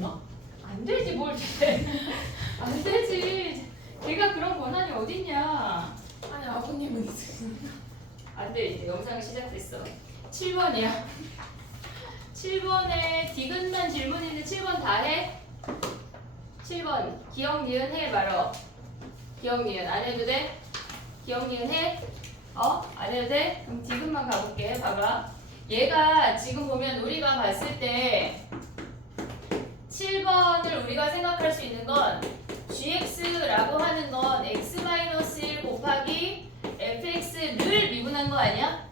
되나? 안 되지 뭘 돼. 안 되지. 걔가 그런 권한이 어딨냐. 아니 아버님은 있으신가? 안 돼, 이제 영상이 시작됐어. 7번이야. 7번에 디귿만 질문인데 7번 다 해? 7번 기억 니은 해 바로. 기억 니은 안 해도 돼? 기억 니은 해? 안 해도 돼? 그럼 디귿만 가볼게. 봐봐. 얘가 지금 보면 우리가 봤을 때 7번을 우리가 생각할 수 있는 건 gx라고 하는 건 x-1 곱하기 fx를 미분한 거 아니야?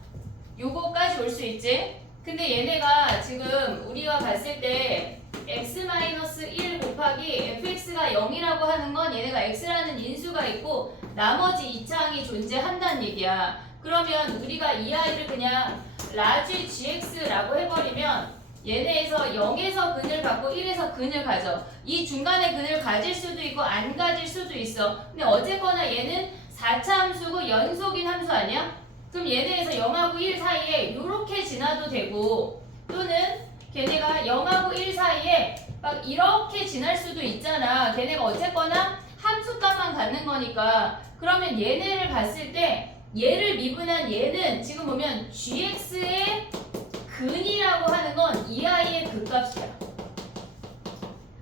요거까지 올 수 있지? 근데 얘네가 지금 우리가 봤을 때 x-1 곱하기 fx가 0이라고 하는 건 얘네가 x라는 인수가 있고 나머지 2창이 존재한다는 얘기야. 그러면 우리가 이 아이를 그냥 라지 gx라고 해버리면 얘네에서 0에서 근을 갖고 1에서 근을 가져. 이 중간에 근을 가질 수도 있고 안 가질 수도 있어. 근데 어쨌거나 얘는 4차 함수고 연속인 함수 아니야? 그럼 얘네에서 0하고 1 사이에 이렇게 지나도 되고 또는 걔네가 0하고 1 사이에 막 이렇게 지날 수도 있잖아. 걔네가 어쨌거나 함수값만 갖는 거니까. 그러면 얘네를 봤을 때 얘를 미분한 얘는 지금 보면 gx의 근이라고 하는 건 이 아이의 극값이야.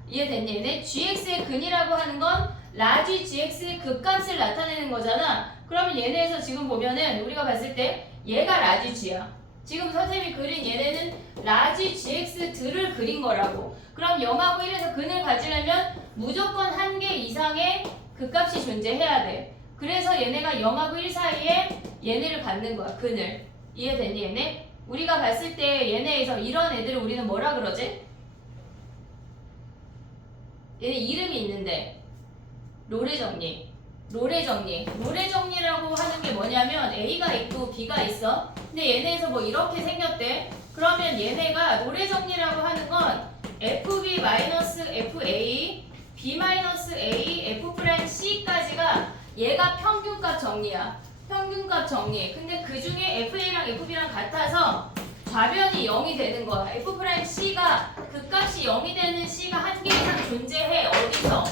이해됐니? 얘네 gx의 근이라고 하는 건 라지 gx의 극값을 나타내는 거잖아. 그러면 얘네에서 지금 보면은 우리가 봤을 때 얘가 라지 g야. 지금 선생님이 그린 얘네는 라지 gx들을 그린 거라고. 그럼 0하고 1에서 근을 가지려면 무조건 한 개 이상의 극값이 존재해야 돼. 그래서 얘네가 0하고 1 사이에 얘네를 갖는 거야. 근을. 이해됐니 얘네? 우리가 봤을 때 얘네에서 이런 애들을 우리는 뭐라 그러지? 얘네 이름이 있는데 로레 정리. 로레 정리. 로레 정리라고 하는 게 뭐냐면 A가 있고 B가 있어. 근데 얘네에서 뭐 이렇게 생겼대. 그러면 얘네가 로레 정리라고 하는 건 FB-FA, B-A, F'C까지가 얘가 평균값 정리야. 평균값 정리. 근데 그 중에 FA랑 FB랑 같아서 좌변이 0이 되는 거야. F'C가 그 값이 0이 되는 C가 한 개 이상 존재해. 어디서?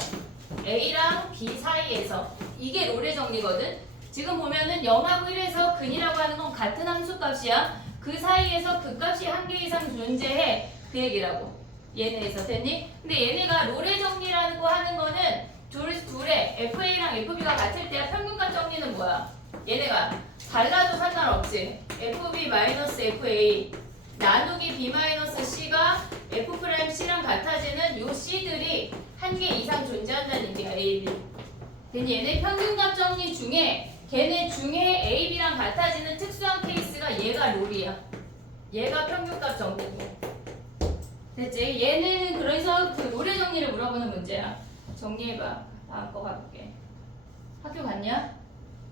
A랑 B 사이에서. 이게 로레 정리거든. 지금 보면은 0하고 1에서 근이라고 하는 건 같은 함수 값이야. 그 사이에서 그 값이 한 개 이상 존재해. 그 얘기라고. 얘네에서 됐니? 근데 얘네가 로레 정리라는 거 하는 거는 둘의 FA랑 FB가 같을 때야. 평균값 정리는 뭐야? 얘네가 달라도 상관없지. FB-FA 나누기 B-C가 F'C랑 같아지는 요 C들이 한 개 이상 존재한다는 얘기야. A, B. 근데 얘네 평균값 정리 중에 걔네 중에 A, B랑 같아지는 특수한 케이스가 얘가 롤이야. 얘가 평균값 정리고. 됐지? 얘네는 그래서 그 롤의 정리를 물어보는 문제야. 정리해봐. 다음 거 가볼게. 학교 갔냐?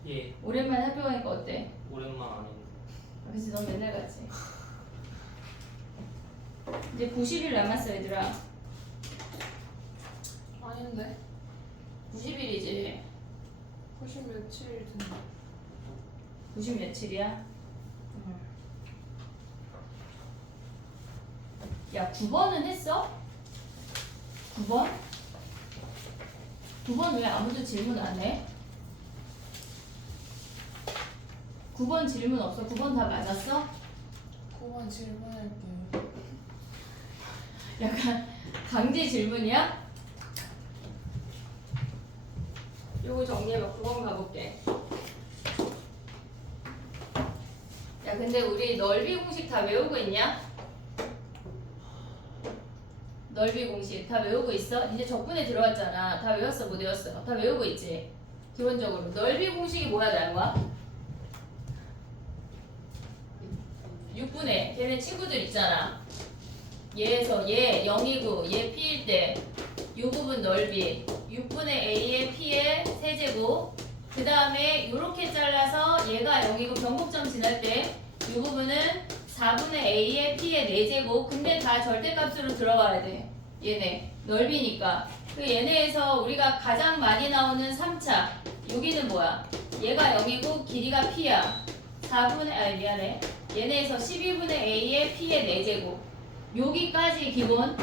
예, 오랜만에 학교 가니까 어때? 오랜만 아닌데. 그치, 넌 맨날 가지. 이제 90일 남았어, 얘들아. 아닌데 90일이지. 90 며칠 된다. 90 며칠이야? 야, 9번은 했어? 9번? 9번 왜 아무도 질문 안 해? 9번 질문 없어? 9번 다 맞았어? 9번 질문할게요. 약간 강제 질문이야? 요거 정리해봐. 9번 가볼게. 야, 근데 우리 넓이 공식 다 외우고 있냐? 넓이 공식 다 외우고 있어? 이제 적분에 들어왔잖아. 다 외웠어? 못 외웠어? 다 외우고 있지? 기본적으로 넓이 공식이 뭐야 나영아? 6분의 걔네 친구들 있잖아. 얘에서 얘 0이고 얘 P일 때 이 부분 넓이 6분의 A의 P의 세제곱. 그 다음에 이렇게 잘라서 얘가 0이고 변곡점 지날 때 이 부분은 4분의 A의 P의 4제곱. 근데 다 절대값으로 들어가야 돼. 얘네 넓이니까. 그 얘네에서 우리가 가장 많이 나오는 3차 여기는 뭐야? 얘가 0이고 길이가 P야. 4분의 미안해. 얘네에서 12분의 A의 P의 4제곱. 여기까지 기본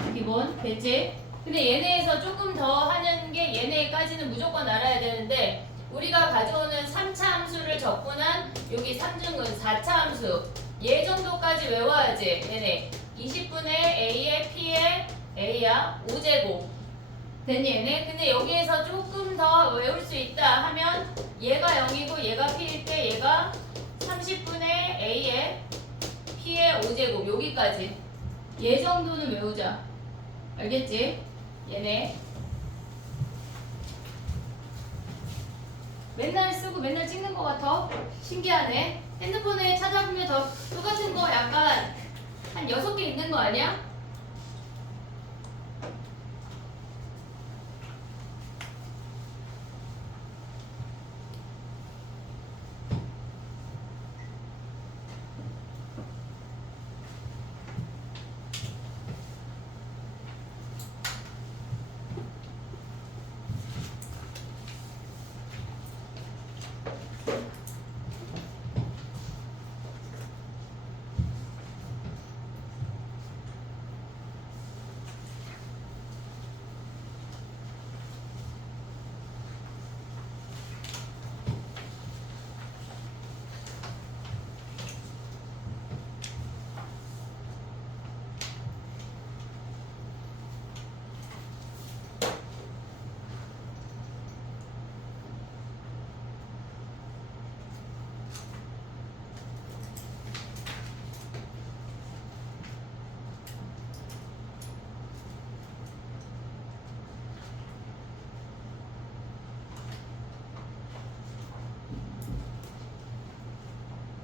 됐지? 근데 얘네에서 조금 더 하는 게 얘네까지는 무조건 알아야 되는데 우리가 가져오는 3차 함수를 적분한 여기 3중근 4차 함수 얘 정도까지 외워야지. 얘네 20분의 A에 P에 A야 5제곱 됐니 얘네? 근데 여기에서 조금 더 외울 수 있다 하면 얘가 0이고 얘가 P일 때 얘가 30분의 A에 P에 5제곱 여기까지 얘 정도는 외우자. 알겠지? 얘네 맨날 쓰고 맨날 찍는 것 같아. 신기하네. 핸드폰에 찾아보면 더 똑같은 거 약간 한 6개 있는 거 아니야?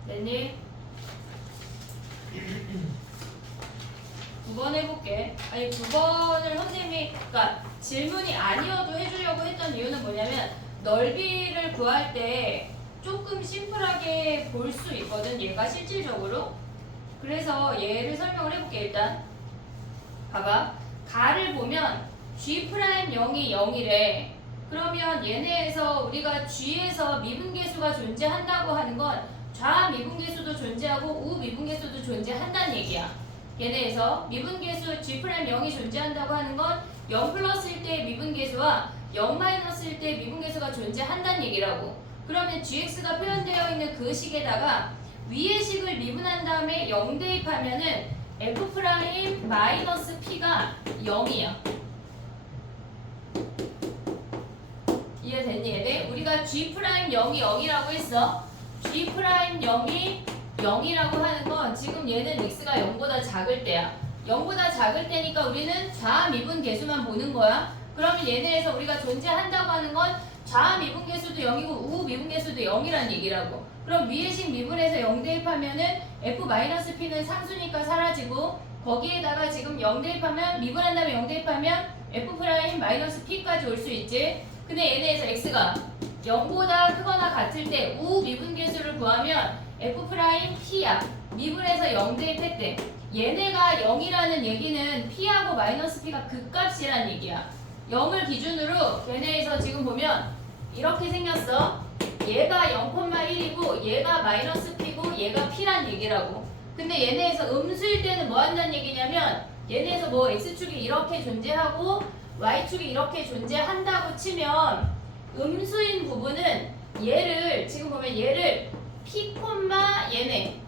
됐니? 9번 해볼게. 아니 9번을 선생님이 그러니까 질문이 아니어도 해주려고 했던 이유는 뭐냐면 넓이를 구할 때 조금 심플하게 볼 수 있거든 얘가 실질적으로. 그래서 얘를 설명을 해볼게. 일단 봐봐. 가를 보면 G'0이 0이래. 그러면 얘네에서 우리가 G에서 미분계수가 존재한다고 하는 건 좌미분계수도 존재하고 우미분계수도 존재한다는 얘기야. 얘네에서 미분계수 G'0이 존재한다고 하는 건 0 플러스일 때의 미분계수와 0 마이너스일 때의 미분계수가 존재한다는 얘기라고. 그러면 gx가 표현되어 있는 그 식에다가 위의 식을 미분한 다음에 0 대입하면은 f' 마이너스 p가 0이야. 이해됐니 얘네? 우리가 G'0이 0이라고 했어. G'0이 0이라고 하는 건 지금 얘는 x가 0보다 작을 때야. 0보다 작을 때니까 우리는 좌미분계수만 보는 거야. 그러면 얘네에서 우리가 존재한다고 하는 건 좌미분계수도 0이고 우미분계수도 0이라는 얘기라고. 그럼 위의 식 미분해서 0 대입하면은 f-p는 상수니까 사라지고 거기에다가 지금 0 대입하면 미분한 다음에 0 대입하면 f'-p까지 올 수 있지. 근데 얘네에서 x가 0보다 크거나 같을 때 우미분계수를 구하면 f'-p야. 미분해서 0 대입했대. 얘네가 0이라는 얘기는 p하고 마이너스 p가 극값이란 얘기야. 0을 기준으로 얘네에서 지금 보면 이렇게 생겼어. 얘가 0,1이고 얘가 마이너스 p고 얘가 p란 얘기라고. 근데 얘네에서 음수일 때는 뭐 한다는 얘기냐면 얘네에서 뭐 x축이 이렇게 존재하고 y축이 이렇게 존재한다고 치면 음수인 부분은 얘를 지금 보면 얘를 p, 얘네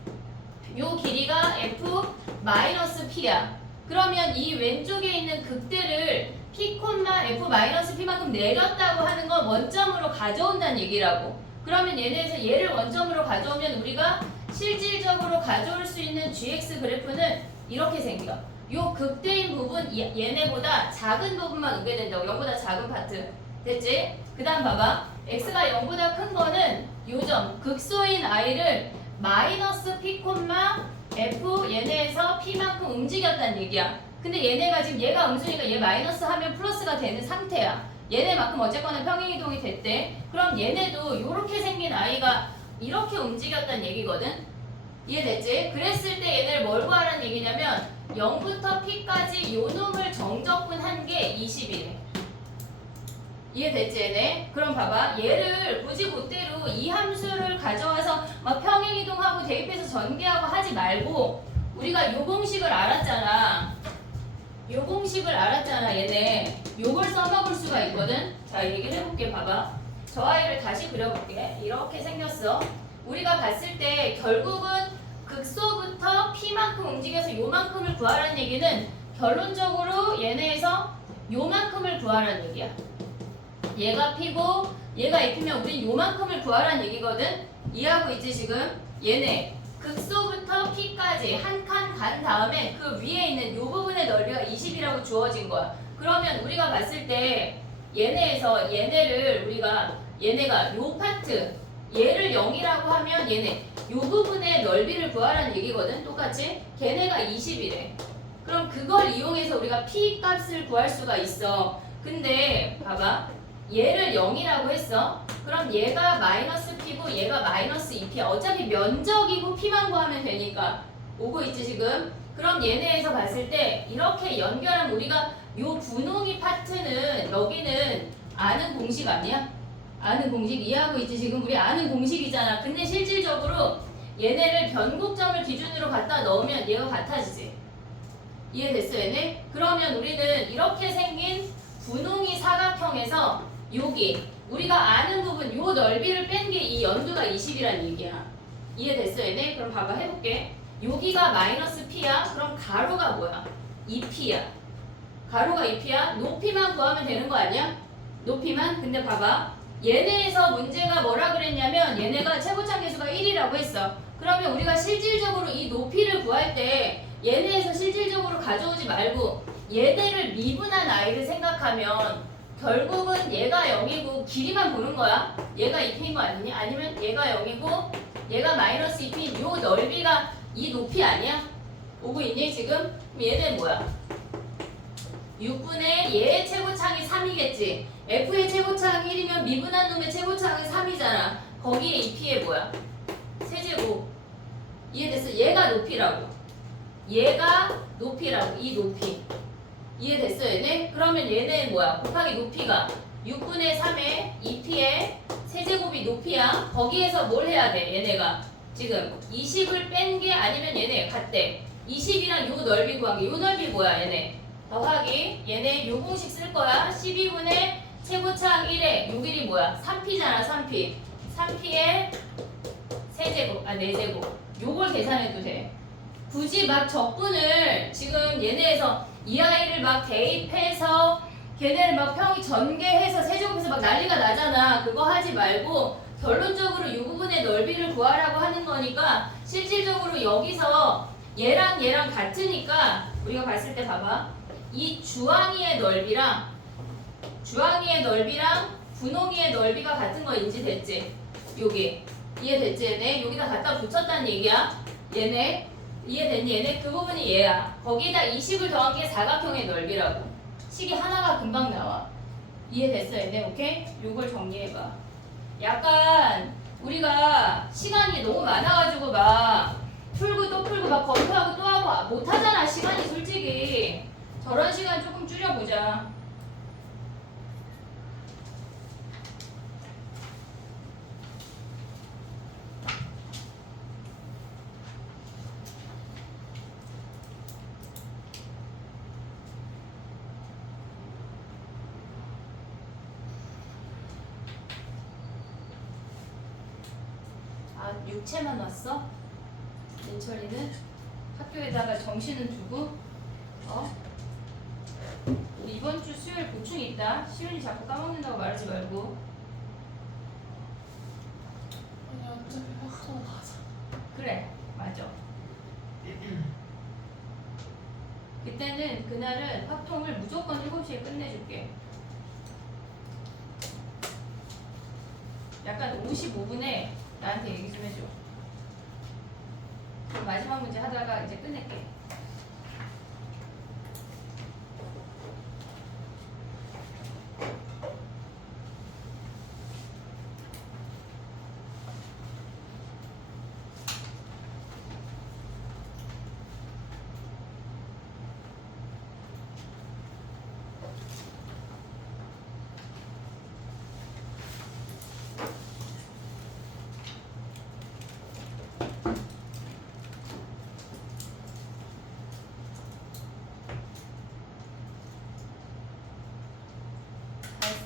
요 길이가 f 마이너스 p야. 그러면 이 왼쪽에 있는 극대를 p, f-p만큼 내렸다고 하는 건 원점으로 가져온다는 얘기라고. 그러면 얘네에서 얘를 원점으로 가져오면 우리가 실질적으로 가져올 수 있는 gx 그래프는 이렇게 생겨. 요 극대인 부분 얘네보다 작은 부분만 오게 된다고. 0보다 작은 파트. 됐지? 그 다음 봐봐. x가 0보다 큰 거는 요점 극소인 i를 마이너스 p, f 얘네에서 p만큼 움직였다는 얘기야. 근데 얘네가 지금 얘가 음수니까 얘 마이너스 하면 플러스가 되는 상태야. 얘네만큼 어쨌거나 평행이동이 됐대. 그럼 얘네도 이렇게 생긴 아이가 이렇게 움직였다는 얘기거든. 이해됐지? 그랬을 때 얘네를 뭘 구하라는 얘기냐면 0부터 p까지 요 놈을 정적분한 게 20이래. 이해됐지 얘네? 그럼 봐봐. 얘를 굳이 그대로 이 함수를 가져와서 막 평행이동하고 대입해서 전개하고 하지 말고 우리가 요 공식을 알았잖아. 요 공식 공식을 알았잖아 얘네. 요걸 써먹을 수가 있거든. 자 얘기를 해볼게. 봐봐. 저 아이를 다시 그려볼게. 이렇게 생겼어. 우리가 봤을 때 결국은 극소부터 P만큼 움직여서 요만큼을 구하라는 얘기는 결론적으로 얘네에서 요만큼을 구하라는 얘기야. 얘가 P고 얘가 F면 우린 요만큼을 구하라는 얘기거든. 이해하고 있지 지금? 얘네 극소부터 P까지 한 칸 간 다음에 그 위에 있는 요 부분의 넓이가 20이라고 주어진 거야. 그러면 우리가 봤을 때 얘네에서 얘네를 우리가 얘네가 요 파트 얘를 0이라고 하면 얘네 요 부분의 넓이를 구하라는 얘기거든. 똑같이 걔네가 20이래. 그럼 그걸 이용해서 우리가 P 값을 구할 수가 있어. 근데 봐봐. 얘를 0이라고 했어. 그럼 얘가 마이너스 P고 얘가 마이너스 2P야. 어차피 면적이고 P만 구하면 되니까. 오고 있지 지금? 그럼 얘네에서 봤을 때 이렇게 연결하면 우리가 요 분홍이 파트는 여기는 아는 공식 아니야? 아는 공식 이해하고 있지 지금? 우리 아는 공식이잖아. 근데 실질적으로 얘네를 변곡점을 기준으로 갖다 넣으면 얘가 같아지지. 이해됐어 얘네? 그러면 우리는 이렇게 생긴 분홍이 사각형에서 여기 우리가 아는 부분 요 넓이를 뺀 게 이 연두가 20이란 얘기야. 이해됐어 얘네? 그럼 봐봐 해볼게. 여기가 마이너스 P야. 그럼 가로가 뭐야? 2P야. 가로가 2P야. 높이만 구하면 되는 거 아니야? 높이만? 근데 봐봐. 얘네에서 문제가 뭐라 그랬냐면 얘네가 최고차 계수가 1이라고 했어. 그러면 우리가 실질적으로 이 높이를 구할 때 얘네에서 실질적으로 가져오지 말고 얘네를 미분한 아이를 생각하면 결국은 얘가 0이고 길이만 보는 거야. 얘가 2P인 거 아니냐? 아니면 얘가 0이고 얘가 마이너스 2P인 요 넓이가 이 높이 아니야? 오고 있니 지금? 그럼 얘는 뭐야? 6분의 얘의 최고창이 3이겠지. F의 최고창이 1이면 미분한 놈의 최고창이 3이잖아. 거기에 2P에 뭐야? 세제곱. 이해됐어? 얘가 높이라고. 얘가 높이라고. 이 높이. 이해됐어 얘네? 그러면 얘는 뭐야? 곱하기 높이가 6분의 3에 2P의 세제곱이 높이야. 거기에서 뭘 해야 돼? 얘네가 지금 20을 뺀 게 아니면 얘네 같대. 20이랑 요 넓이 구한 게 요 넓이 뭐야 얘네? 더하기 얘네 요 공식 쓸 거야. 12분의 최고창 1에 요 길이 뭐야? 3P잖아 3P. 3P의 세제곱, 4제곱. 요걸 계산해도 돼. 굳이 막 적분을 지금 얘네에서 이 아이를 막 대입해서 걔네를 막 평이 전개해서 세제곱해서 막 난리가 나잖아. 그거 하지 말고 결론적으로 이 부분의 넓이를 구하라고 하는 거니까 실질적으로 여기서 얘랑 얘랑 같으니까 우리가 봤을 때 봐봐. 이 주황이의 넓이랑 분홍이의 넓이가 같은 거 인지됐지? 여기 이해됐지 얘네? 여기다 갖다 붙였다는 얘기야. 얘네 이해됐니? 얘네 그 부분이 얘야. 거기다 20을 더한 게 사각형의 넓이라고. 식이 하나가 금방 나와. 이해됐어 얘네? 오케이? 요걸 정리해봐. 약간 우리가 시간이 너무 많아가지고 막 풀고 또 풀고 막 검토하고 또 하고 못하잖아 시간이 솔직히. 저런 시간 조금 줄여보자. 육체만 왔어? 민철이는 학교에다가 정신은 두고 우리 이번 주 수요일 보충 있다. 시윤이 자꾸 까먹는다고 말하지 말고. 아니 어차피 학교 가자. 그래 맞아. 그때는 그날은 화통을 무조건 7시에 끝내줄게. 약간 55분에 나한테 얘기 좀 해줘. 그럼 마지막 문제 하다가 이제 끝낼게.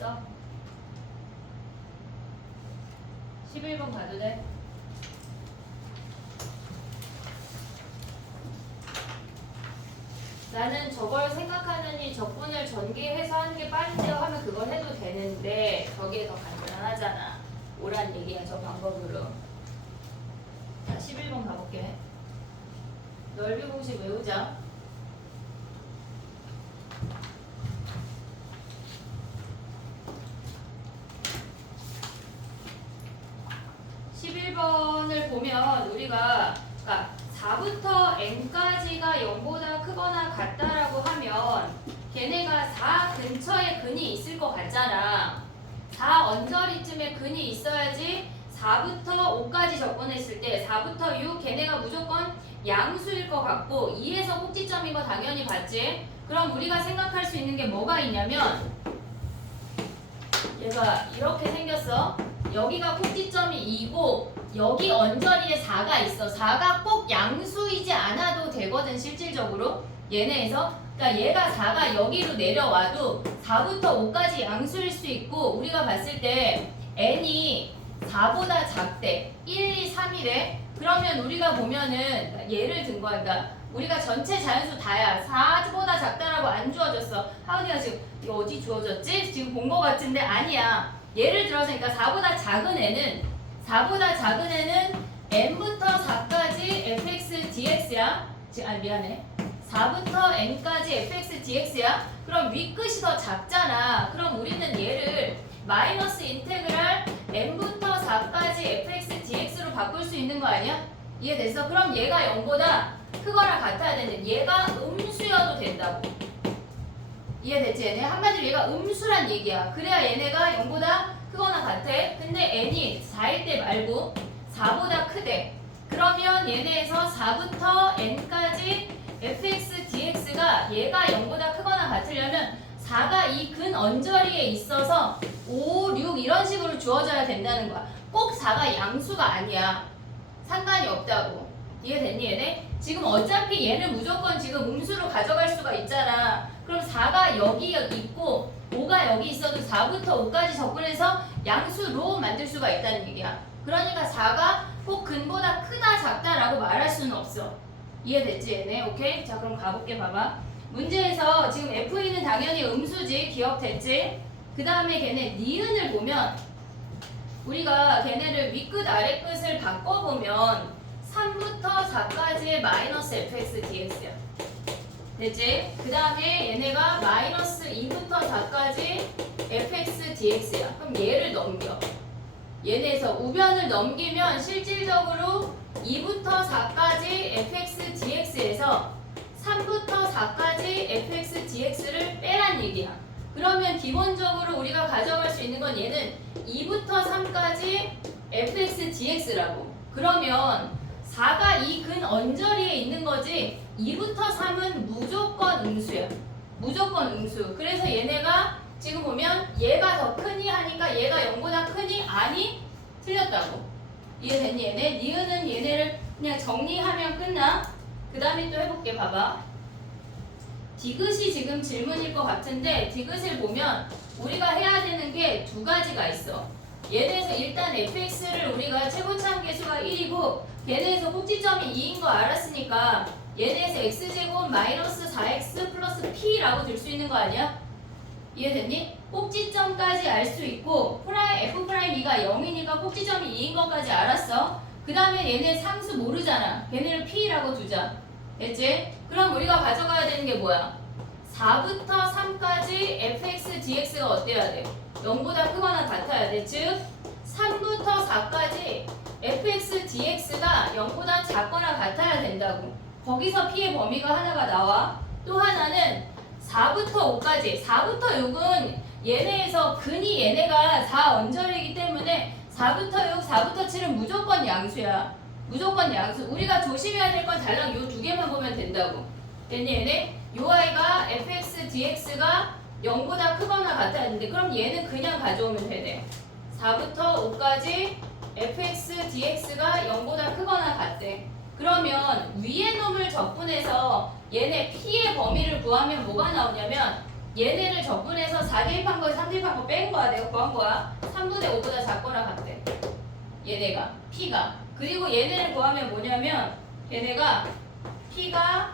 됐어? 11번 가도 돼? 나는 저걸 생각하느니 적분을 전개해서 하는 게 빠른데요 하면 그걸 해도 되는데 저게 더 간단하잖아. 오란 얘기야 저 방법으로. 자 11번 가볼게. 넓이 공식 외우자. (11번을) 보면 우리가 그러니까 4부터 n까지가 0보다 크거나 같다라고 하면 걔네가 4 근처에 근이 있을 것 같잖아. 4 언저리쯤에 근이 있어야지 4부터 5까지 접근했을 때 4부터 6 걔네가 무조건 양수일 것 같고 2에서 꼭지점인 거 당연히 봤지? 그럼 우리가 생각할 수 있는 게 뭐가 있냐면 얘가 이렇게 생겼어. 여기가 꼭지점이 2고 여기 언저리에 4가 있어. 4가 꼭 양수이지 않아도 되거든 실질적으로 얘네에서. 그러니까 얘가 4가 여기로 내려와도 4부터 5까지 양수일 수 있고 우리가 봤을 때 n이 4보다 작대. 1, 2, 3이래. 그러면 우리가 보면은 예를 든 거야. 그러니까 우리가 전체 자연수 다야. 4보다 작다라고 안 주어졌어. 하은이가 지금 이거 어디 주어졌지? 지금 본 거 같은데 아니야. 예를 들어서 그러니까 4보다 작은 애는 n부터 4까지 fx dx야. 아니 미안해. 4부터 n까지 fx dx야. 그럼 위 끝이 더 작잖아. 그럼 우리는 얘를 마이너스 인테그랄 n부터 4까지 fx dx로 바꿀 수 있는 거 아니야? 이해됐어? 그럼 얘가 0보다 크거나 같아야 되는데 얘가 음수여도 된다고. 이해됐지? 얘네 한마디로 얘가 음수란 얘기야. 그래야 얘네가 0보다 크거나 같아. 근데 n이 4일 때 말고 4보다 크대. 그러면 얘네에서 4부터 n까지 fx dx가 얘가 0보다 크거나 같으려면 4가 이 근 언저리에 있어서 5, 6 이런 식으로 주어져야 된다는 거야. 꼭 4가 양수가 아니야. 상관이 없다고. 이해됐니 얘네? 지금 어차피 얘는 무조건 지금 음수로 가져갈 수가 있잖아. 그럼 4가 여기 있고 5가 여기 있어도 4부터 5까지 접근해서 양수로 만들 수가 있다는 얘기야. 그러니까 4가 꼭 근보다 크다 작다라고 말할 수는 없어. 이해됐지 얘네? 오케이? 자 그럼 가볼게. 봐봐. 문제에서 지금 FE는 당연히 음수지. 기억됐지? 그 다음에 걔네 니은을 보면 우리가 걔네를 윗끝 아랫끝을 바꿔보면 3부터 4까지의 마이너스 fx dx야. 됐지? 그 다음에 얘네가 마이너스 2부터 4까지 fx dx야. 그럼 얘를 넘겨. 얘네에서 우변을 넘기면 실질적으로 2부터 4까지 fx dx에서 3부터 4까지 fx dx를 빼란 얘기야. 그러면 기본적으로 우리가 가져갈 수 있는 건 얘는 2부터 3까지 fx dx라고. 그러면 4가 이 근 언저리에 있는 거지 2부터 3은 무조건 음수야. 무조건 음수. 그래서 얘네가 지금 보면 얘가 더 크니 하니까 얘가 0보다 크니? 아니 틀렸다고. 이해됐니 얘네? 니은은 얘네를 그냥 정리하면 끝나. 그 다음에 또 해볼게. 봐봐. 디귿이 지금 질문일 것 같은데 디귿을 보면 우리가 해야 되는 게 두 가지가 있어. 얘네에서 일단 fx를 우리가 최고차함 계수가 1이고 얘네에서 꼭지점이 2인 거 알았으니까 얘네에서 x제곱 마이너스 4x 플러스 p라고 들 수 있는 거 아니야? 이해됐니? 꼭지점까지 알 수 있고 f'E가 0이니까 꼭지점이 2인 것까지 알았어. 그 다음에 얘네 상수 모르잖아. 걔네를 p라고 두자. 됐지? 그럼 우리가 가져가야 되는 게 뭐야? 4부터 3까지 fx dx가 어때야 돼? 0보다 크거나 같아야 돼. 즉 3부터 4까지 fx dx가 0보다 작거나 같아야 된다고. 거기서 p의 범위가 하나가 나와. 또 하나는 4부터 5까지. 4부터 6은 얘네에서 근이 얘네가 4 언저리이기 때문에 4부터 6, 4부터 7은 무조건 양수야. 무조건 양수. 우리가 조심해야 될 건 달랑 요 두 개만 보면 된다고. 됐니 얘네? 요 아이가 fx dx가 0보다 크거나 같아야 되는데 그럼 얘는 그냥 가져오면 되네. 4부터 5까지 fx dx가 0보다 크거나 같대. 그러면 위의 놈을 적분해서 얘네 p의 범위를 구하면 뭐가 나오냐면 얘네를 적분해서 4 대입한 거에 3 대입한 거 뺀 거야. 내가 구한 거야. 3분의 5보다 작거나 같대. 얘네가 P가. 그리고 얘네를 구하면 뭐냐면 얘네가 P가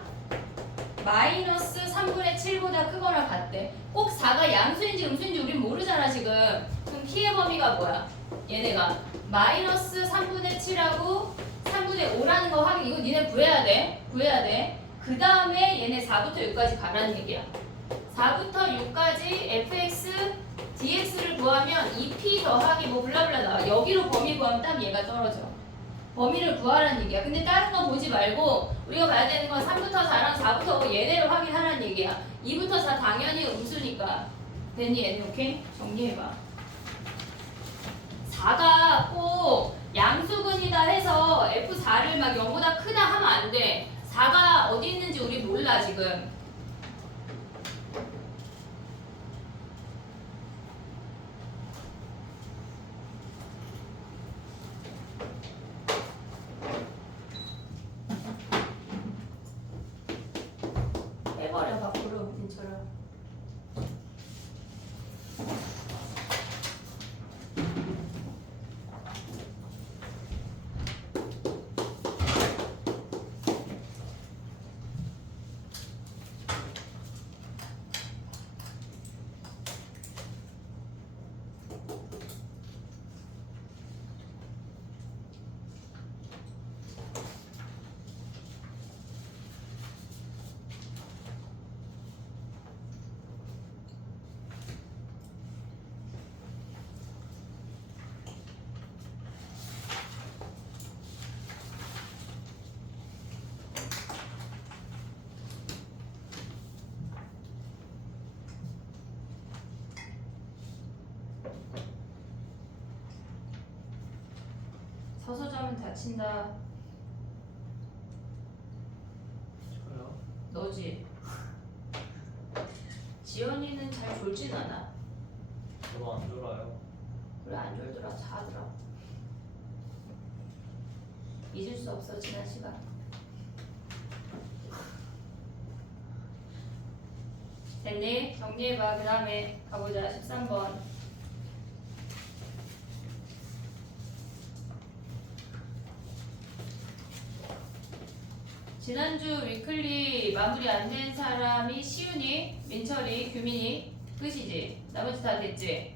마이너스 3분의 7보다 크거나 같대. 꼭 4가 양수인지 음수인지 우린 모르잖아 지금. 그럼 P의 범위가 뭐야? 얘네가 마이너스 3분의 7하고 3분의 5라는 거 확인. 이거 니네 구해야 돼. 구해야 돼. 그 다음에 얘네 4부터 6까지 가라는 얘기야. 4부터 6까지 fx dx를 구하면 2p 더하기 뭐 블라블라 나와. 여기로 범위 구하면 딱 얘가 떨어져. 범위를 구하라는 얘기야. 근데 다른 거 보지 말고 우리가 봐야 되는 건 3부터 4랑 4부터 5 얘네를 확인하라는 얘기야. 2부터 4 당연히 음수니까. 됐니 얘네? 오케이? 정리해봐. 4가 꼭 양수근이다 해서 F4를 막 0보다 크다 하면 안 돼. 4가 어디 있는지 우리 몰라 지금. 해버려 밖으로 민철아. 서서 자면 다친다. 저요? 너지? 지연이는 잘 졸진 않아. 저도 안 졸아요. 그래 안 졸더라. 자더라. 잊을 수 없어 지난 시간. 됐니? 정리해봐. 그 다음에 가보자. 13번. 지난주 위클리 마무리 안 된 사람이 시윤이, 민철이, 규민이 끝이지. 나머지 다 됐지?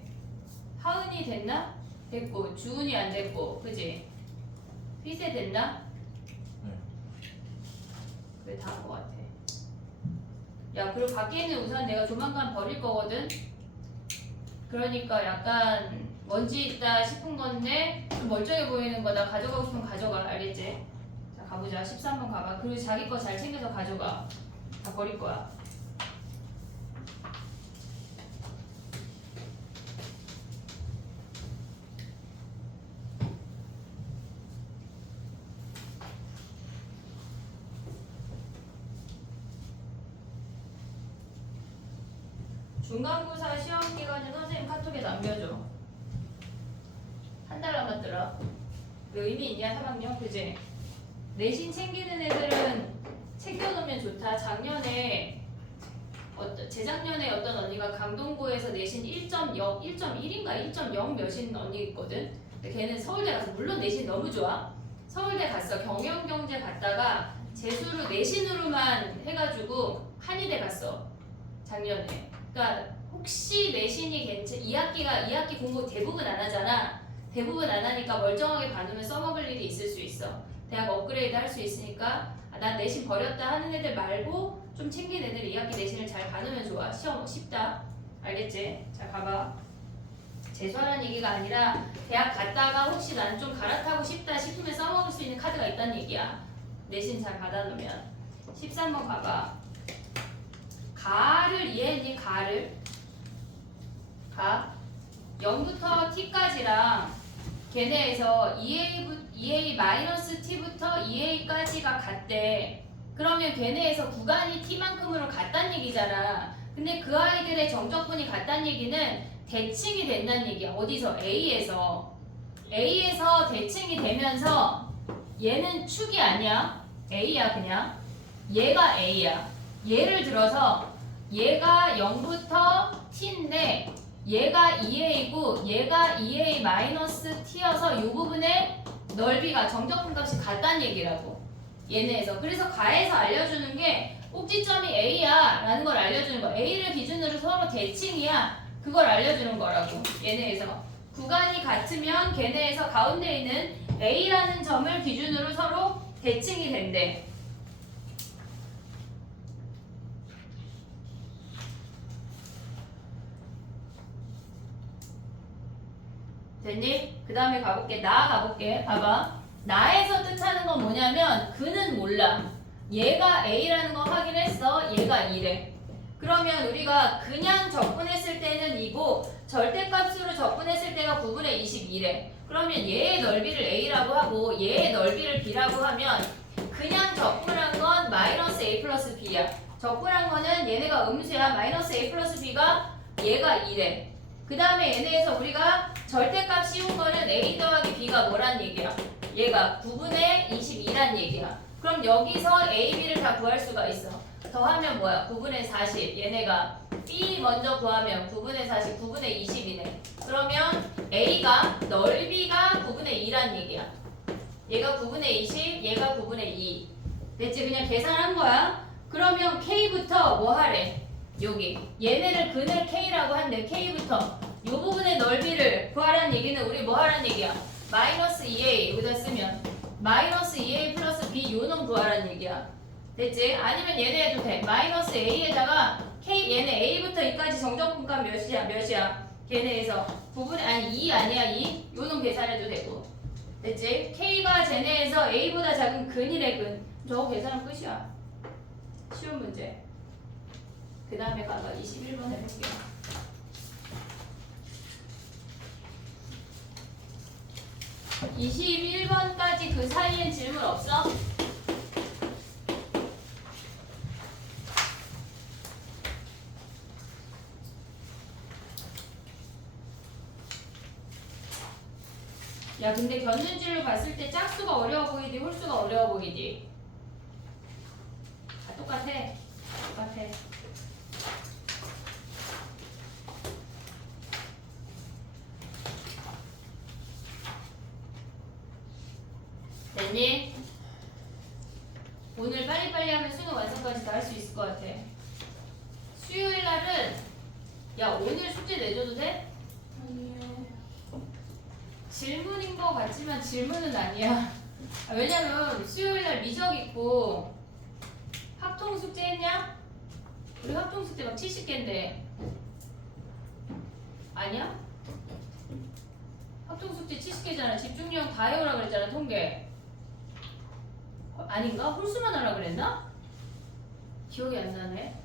하은이 됐나? 됐고 주은이 안 됐고 그지? 피세 됐나? 네. 그래 다 한 거 같아. 야 그리고 밖에 있는 우산 내가 조만간 버릴 거거든? 그러니까 약간 먼지 있다 싶은 건데 좀 멀쩡해 보이는 거 나 가져가고 싶으면 가져가. 알겠지? 자 가보자. 13번 가봐. 그리고 자기 거 잘 챙겨서 가져가. 다 버릴 거야. 중간고사 시험 기간에 선생님 카톡에 남겨줘. 한 달 남았더라. 그 의미 있냐 3학년? 그지? 내신 챙기는 애들은 챙겨놓으면 좋다. 재작년에 어떤 언니가 강동구에서 내신 1.1인가 1.0 몇인 언니 있거든. 근데 걔는 서울대 가서 물론 내신 너무 좋아. 서울대 갔어. 경영경제 갔다가 재수로 내신으로만 해가지고 한의대 갔어. 작년에. 그러니까 혹시 내신이 2학기 공부 대부분 안 하잖아. 대부분 안 하니까 멀쩡하게 봐두면 써먹을 일이 있을 수 있어. 대학 업그레이드 할 수 있으니까 난 내신 버렸다 하는 애들 말고 좀 챙긴 애들 2학기 내신을 잘 봐두면 좋아. 시험 쉽다. 알겠지? 자 가봐. 재수하라는 얘기가 아니라 대학 갔다가 혹시 난 좀 갈아타고 싶다 싶으면 써먹을 수 있는 카드가 있다는 얘기야. 내신 잘 받아놓으면. 13번 가봐. 가를 이해했니? 가를. 가. 0부터 t까지랑 걔네에서 2a-t부터 2a까지가 같대. 그러면 걔네에서 구간이 t만큼으로 같다는 얘기잖아. 근데 그 아이들의 정적분이 같다는 얘기는 대칭이 된다는 얘기야. 어디서? A에서 대칭이 되면서 얘는 축이 아니야. A야 그냥. 얘가 A야. 예를 들어서 얘가 0부터 t인데 얘가 2a고 얘가 2a 마이너스 t여서 이 부분의 넓이가 정적분 값이 같다는 얘기라고. 얘네에서. 그래서 가에서 알려주는 게 꼭지점이 a야 라는 걸 알려주는 거. a를 기준으로 서로 대칭이야. 그걸 알려주는 거라고. 얘네에서. 구간이 같으면 걔네에서 가운데 있는 a라는 점을 기준으로 서로 대칭이 된대. 됐니? 그 다음에 가볼게. 나 가볼게. 봐봐. 나에서 뜻하는 건 뭐냐면 그는 몰라. 얘가 a라는 거 확인했어. 얘가 2래. 그러면 우리가 그냥 적분했을 때는 2고 절대값으로 적분했을 때가 9분의 22래. 그러면 얘의 넓이를 a라고 하고 얘의 넓이를 b라고 하면 그냥 적분한 건 마이너스 a 플러스 b야. 적분한 거는 얘네가 음수야. 마이너스 a 플러스 b가 얘가 2래. 그 다음에 얘네에서 우리가 절대값 씌운 거는 a 더하기 b가 뭐란 얘기야? 얘가 9분의 22란 얘기야. 그럼 여기서 a, b를 다 구할 수가 있어. 더하면 뭐야? 9분의 40. 얘네가 b 먼저 구하면 9분의 40, 9분의 20이네. 그러면 a가 넓이가 9분의 2란 얘기야. 얘가 9분의 20, 얘가 9분의 2. 됐지? 그냥 계산한 거야. 그러면 k부터 뭐 하래? 여기 얘네를 근을 k라고 한대. k부터 이 부분의 넓이를 구하라는 얘기는 우리 뭐 하라는 얘기야? 마이너스 2a 여기다 쓰면 마이너스 2a 플러스 b 요놈 구하라는 얘기야. 됐지? 아니면 얘네 해도 돼. 마이너스 a에다가 k 얘네 a부터 2까지 정적분값 몇이야? 걔네에서 9분의 아니 2 아니야 2? 요놈 계산해도 되고. 됐지? k가 쟤네에서 a보다 작은 근이래 근. 저거 계산은 끝이야. 쉬운 문제. 그 다음에 가봐. 21번 해볼게요. 21번까지 그 사이엔 질문 없어? 야 근데 견눈질로 봤을 때 짝수가 어려워 보이지 홀수가 어려워 보이지? 다 똑같아. 똑같아. 됐니? 오늘 빨리빨리 하면 수능 완성까지 다 할 수 있을 것 같아. 수요일 날은 야 오늘 숙제 내줘도 돼? 아니요. 질문인 거 같지만 질문은 아니야. 왜냐면 수요일 날 미적 있고 합통 숙제 했냐? 우리 합통 숙제 막 70개인데 아니야? 합통 숙제 70개잖아. 집중력 다 해오라 그랬잖아. 통계 아닌가? 홀수만 하라 그랬나? 기억이 안 나네.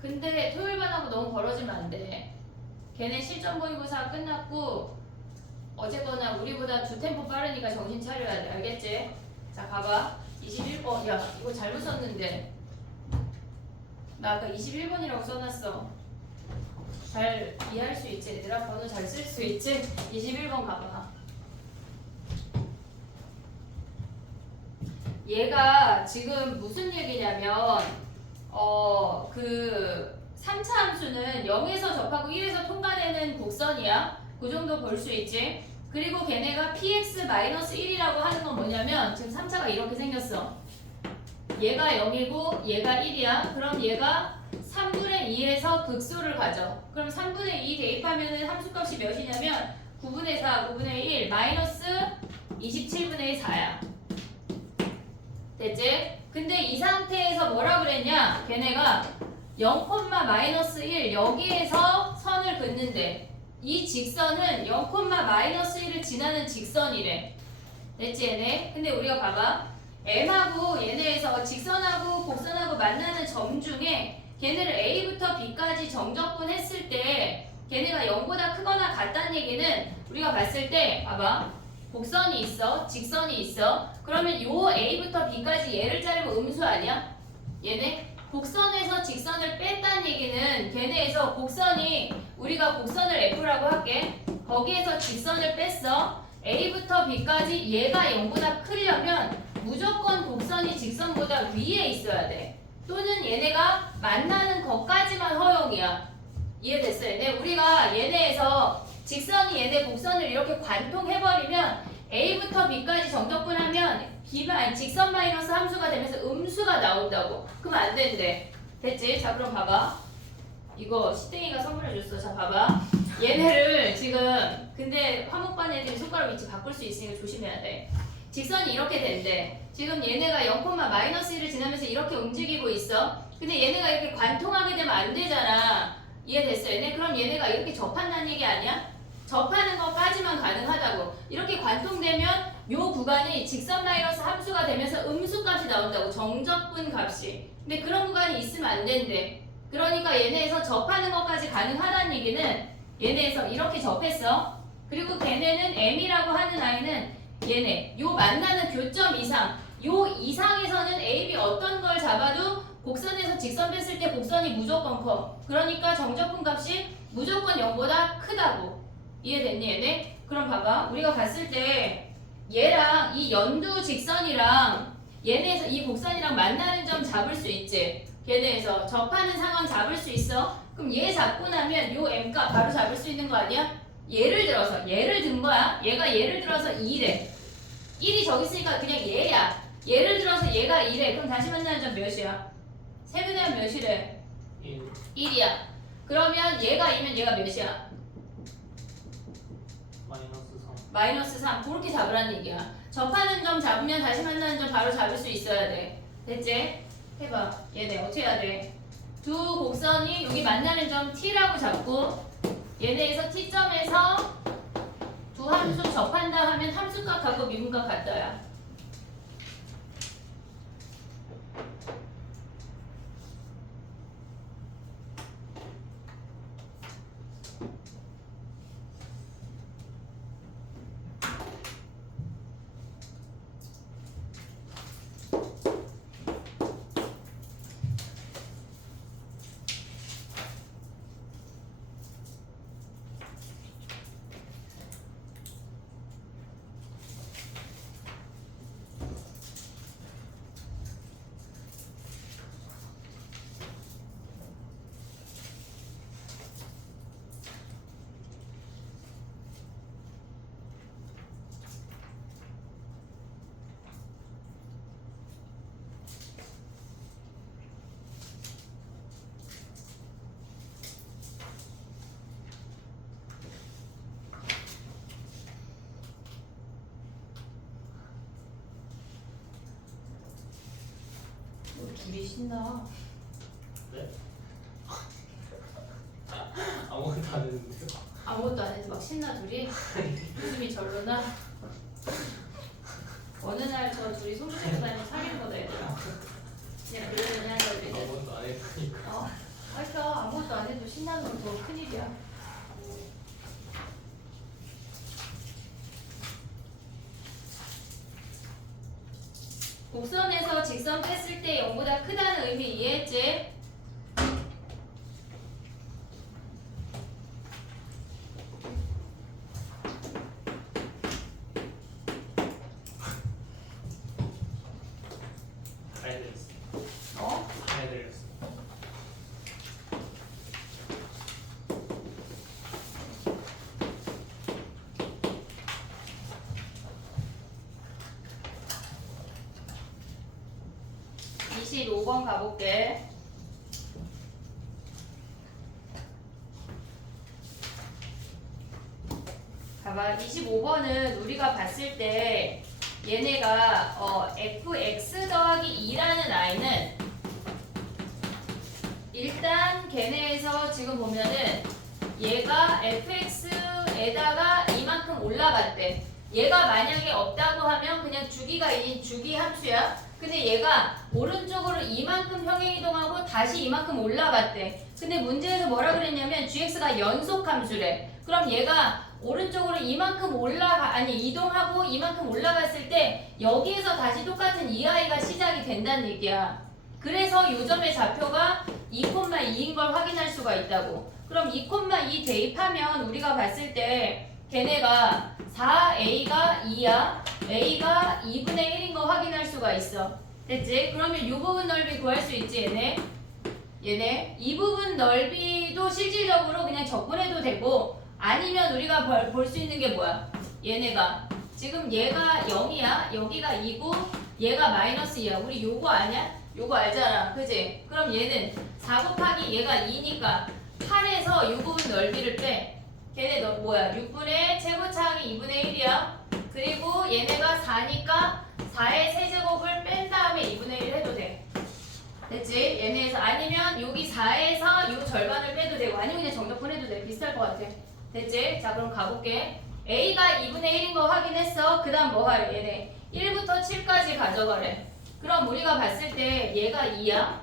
근데 토요일반하고 너무 벌어지면 안 돼. 걔네 실전 모의고사 끝났고 어쨌거나 우리보다 두 템포 빠르니까 정신 차려야 돼. 알겠지? 자 가봐. 21번. 야 이거 잘못 썼는데 나 아까 21번이라고 써놨어. 잘 이해할 수 있지? 얘들아 번호 잘 쓸 수 있지? 21번 가봐. 얘가 지금 무슨 얘기냐면 그 3차 함수는 0에서 접하고 1에서 통과되는 곡선이야. 그 정도 볼 수 있지. 그리고 걔네가 px-1이라고 하는 건 뭐냐면 지금 3차가 이렇게 생겼어. 얘가 0이고 얘가 1이야. 그럼 얘가 3분의 2에서 극소를 가져. 그럼 3분의 2 대입하면은 함수값이 몇이냐면 9분의 4, 9분의 1, 마이너스 27분의 4야. 됐지? 근데 이 상태에서 뭐라 그랬냐? 걔네가 0,-1 여기에서 선을 긋는데 이 직선은 0,-1을 지나는 직선이래. 됐지 얘네? 근데 우리가 봐봐. M하고 얘네에서 직선하고 곡선하고 만나는 점 중에 걔네를 A부터 B까지 정적분 했을 때 걔네가 0보다 크거나 같다는 얘기는 우리가 봤을 때 봐봐. 곡선이 있어. 직선이 있어. 그러면 요 A부터 B까지 얘를 자르면 음수 아니야? 얘네? 곡선에서 직선을 뺐다는 얘기는 걔네에서 곡선이 우리가 곡선을 F라고 할게. 거기에서 직선을 뺐어. A부터 B까지 얘가 0보다 크려면 무조건 곡선이 직선보다 위에 있어야 돼. 또는 얘네가 만나는 것까지만 허용이야. 이해됐어? 얘네 우리가 얘네에서 직선이 얘네 곡선을 이렇게 관통해버리면 A부터 B까지 정적분하면 직선 마이너스 함수가 되면서 음수가 나온다고. 그럼 안 된대. 됐지? 자 그럼 봐봐. 이거 시땡이가 선물해줬어. 자 봐봐. 얘네를 지금 근데 화목반 애들이 손가락 위치 바꿀 수 있으니까 조심해야 돼. 직선이 이렇게 된대. 지금 얘네가 0,-1을 지나면서 이렇게 움직이고 있어. 근데 얘네가 이렇게 관통하게 되면 안 되잖아. 이해됐어 얘네? 그럼 얘네가 이렇게 접한다는 얘기 아니야? 접하는 것까지만 가능하다고. 이렇게 관통되면 요 구간이 직선 마이너스 함수가 되면서 음수값이 나온다고. 정적분 값이. 근데 그런 구간이 있으면 안 된대. 그러니까 얘네에서 접하는 것까지 가능하다는 얘기는 얘네에서 이렇게 접했어. 그리고 걔네는 M이라고 하는 아이는 얘네 요 만나는 교점 이상 요 이상에서는 A, B 어떤 걸 잡아도 곡선에서 직선 뺐을 때 곡선이 무조건 커. 그러니까 정적분 값이 무조건 0보다 크다고. 이해됐니 얘네? 그럼 봐봐. 우리가 봤을 때 얘랑 이 연두 직선이랑 얘네에서 이 곡선이랑 만나는 점 잡을 수 있지. 걔네에서 접하는 상황 잡을 수 있어. 그럼 얘 잡고 나면 요 M값 바로 잡을 수 있는 거 아니야? 예를 들어서 얘를 든 거야. 얘가 예를 들어서 2래. 1이 저기 있으니까 그냥 얘야. 예를 들어서 얘가 2래. 그럼 다시 만나는 점 몇이야? 세분의 몇이래? 1이야. 그러면 얘가 2면 얘가 몇이야? 마이너스 3. 그렇게 잡으라는 얘기야. 접하는 점 잡으면 다시 만나는 점 바로 잡을 수 있어야 돼. 됐지? 해봐. 얘네 어떻게 해야 돼? 두 곡선이 여기 만나는 점 T라고 잡고 얘네에서 T점에서 두 함수 접한다 하면 함수값하고 미분값 같다야. 둘이 신나. 네? 아무것도 안 했는데요. 아무것도 안 해도 막 신나 둘이? 웃음이 절로나? 어느 날 저 둘이 손 붙잡고 다니면 사귀는 거다 얘들아. 그냥 그러려니 하자 우리. 아무것도 안 했으니까. 그러니까 아무것도 안 해도 신나는 건 더 큰일이야. 곡선에서 직선 뺐을 때 0보다 크다는 의미 이해했지? 다 해드렸어. 어? 다 해드렸어. 이 25번 가볼게. 봐봐. 25번은 우리가 봤을 때 얘네가 fx 더하기 2라는 아이는 일단 걔네에서 지금 보면은 얘가 fx에다가 이만큼 올라갔대. 얘가 만약에 없다고 하면 그냥 주기가 2인 주기 함수야. 근데 얘가 오른쪽으로 이만큼 평행이동하고 다시 이만큼 올라갔대. 근데 문제에서 뭐라 그랬냐면 gx가 연속 함수래. 그럼 얘가 오른쪽으로 이만큼 이동하고 이만큼 올라갔을 때 여기에서 다시 똑같은 이 아이가 시작이 된다는 얘기야. 그래서 요 점의 좌표가 2,2인 걸 확인할 수가 있다고. 그럼 2,2 대입하면 우리가 봤을 때 걔네가 4a가 2야. a가 2분의 1인 거 확인할 수가 있어. 됐지? 그러면 이 부분 넓이 구할 수 있지 얘네? 얘네 이 부분 넓이도 실질적으로 그냥 적분해도 되고 아니면 우리가 볼 수 있는 게 뭐야? 얘네가 지금 얘가 0이야 여기가 2고 얘가 마이너스 2야 우리 요거 아냐? 요거 알잖아 그지? 그럼 얘는 4 곱하기 얘가 2니까 8에서 이 부분 넓이를 빼 걔네 너 뭐야 6분의 제곱차하기 2분의 1이야 그리고 얘네가 4니까 4의 세제곱을 뺀 다음에 2분의 1 해도 돼 됐지? 얘네에서 아니면 여기 4에서 이 절반을 빼도 되고 아니면 그냥 정적분 해도 돼 비슷할 것 같아 됐지? 자 그럼 가볼게 A가 2분의 1인 거 확인했어 그 다음 뭐 하래 얘네 1부터 7까지 가져가래 그럼 우리가 봤을 때 얘가 2야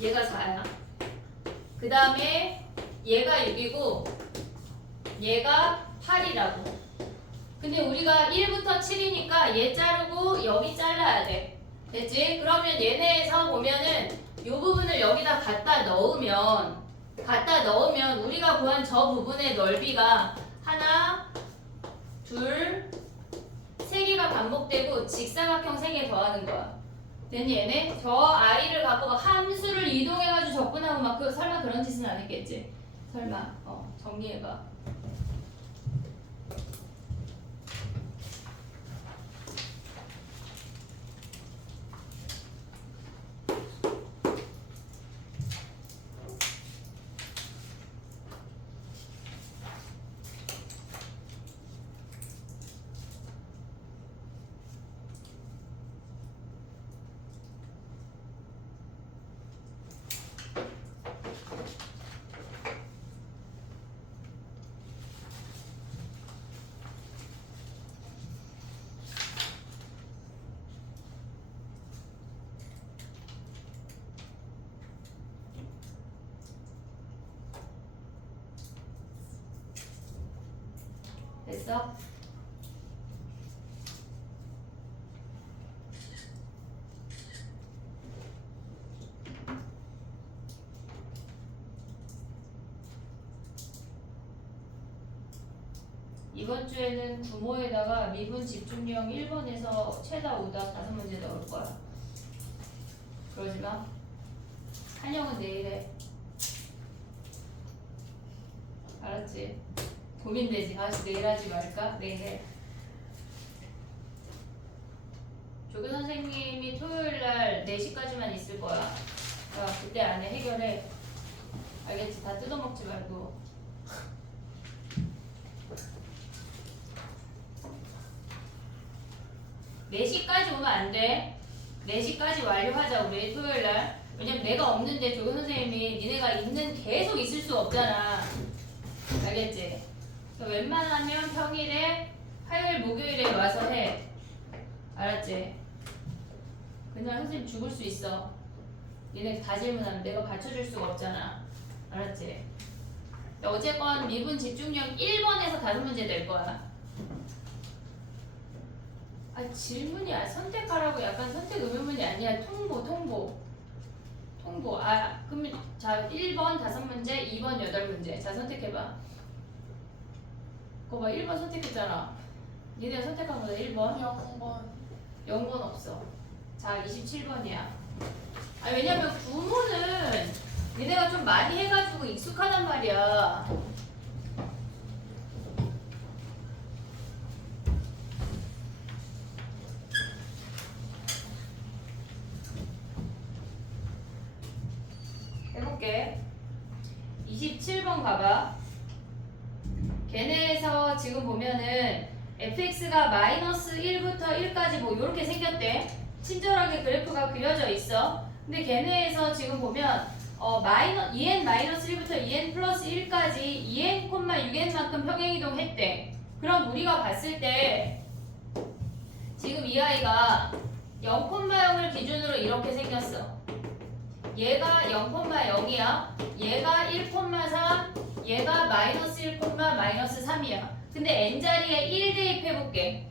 얘가 4야 그 다음에 얘가 6이고 얘가 8이라고 근데 우리가 1부터 7이니까 얘 자르고 여기 잘라야 돼 됐지? 그러면 얘네에서 보면은 이 부분을 여기다 갖다 넣으면 우리가 구한 저 부분의 넓이가 하나, 둘, 세 개가 반복되고 직사각형 3개 더하는 거야. 됐니 얘네? 저 i를 갖고 막 함수를 이동해가지고 적분하고 막 설마 그런 짓은 안 했겠지? 설마. 정리해봐. 됐어? 이번 주에는 구모에다가 미분 집중력 1번에서 최다 오답 5문제 넣을 거야. 그러지 마. 한영은 내일 해. 알았지? 고민되지. 다시 내일 하지 말까? 내일 해. 조교 선생님이 토요일날 4시까지만 있을 거야. 그러니까 그때 안에 해결해. 알겠지? 다 뜯어먹지 말고. 네 시까지 오면 안 돼. 4시까지 완료하자 우리 토요일날. 왜냐면 내가 없는데 조교 선생님이 니네가 계속 있을 수 없잖아. 알겠지? 웬만하면 평일에 화요일 목요일에 와서 해. 알았지? 그날 선생님 죽을 수 있어. 얘네 다 질문하면 내가 받쳐줄 수가 없잖아. 알았지? 어쨌건 미분 집중력 1번에서 5문제 될 거야. 질문이 선택하라고 약간 선택 의문문이 아니야. 통보. 그러면 자 1번 5문제, 2번 8문제. 자 선택해봐. 그거 봐 1번 선택했잖아. 니네가 선택한 거다 1번. 0번 없어. 자 27번이야. 왜냐면 구문은 니네가 좀 많이 해가지고 익숙하단 말이야. 해볼게. 27번 가봐. 걔네에서 지금 보면은 fx가 마이너스 1부터 1까지 뭐 이렇게 생겼대. 친절하게 그래프가 그려져 있어. 근데 걔네에서 지금 보면 en 마이너스 1부터 en 플러스 1까지 2n, 6n만큼 평행이동 했대. 그럼 우리가 봤을 때 지금 이 아이가 0,0을 기준으로 이렇게 생겼어. 얘가 0,0이야. 얘가 1,3, 얘가 마이너스 1, 마이너스 3이야. 근데 n자리에 1 대입해볼게.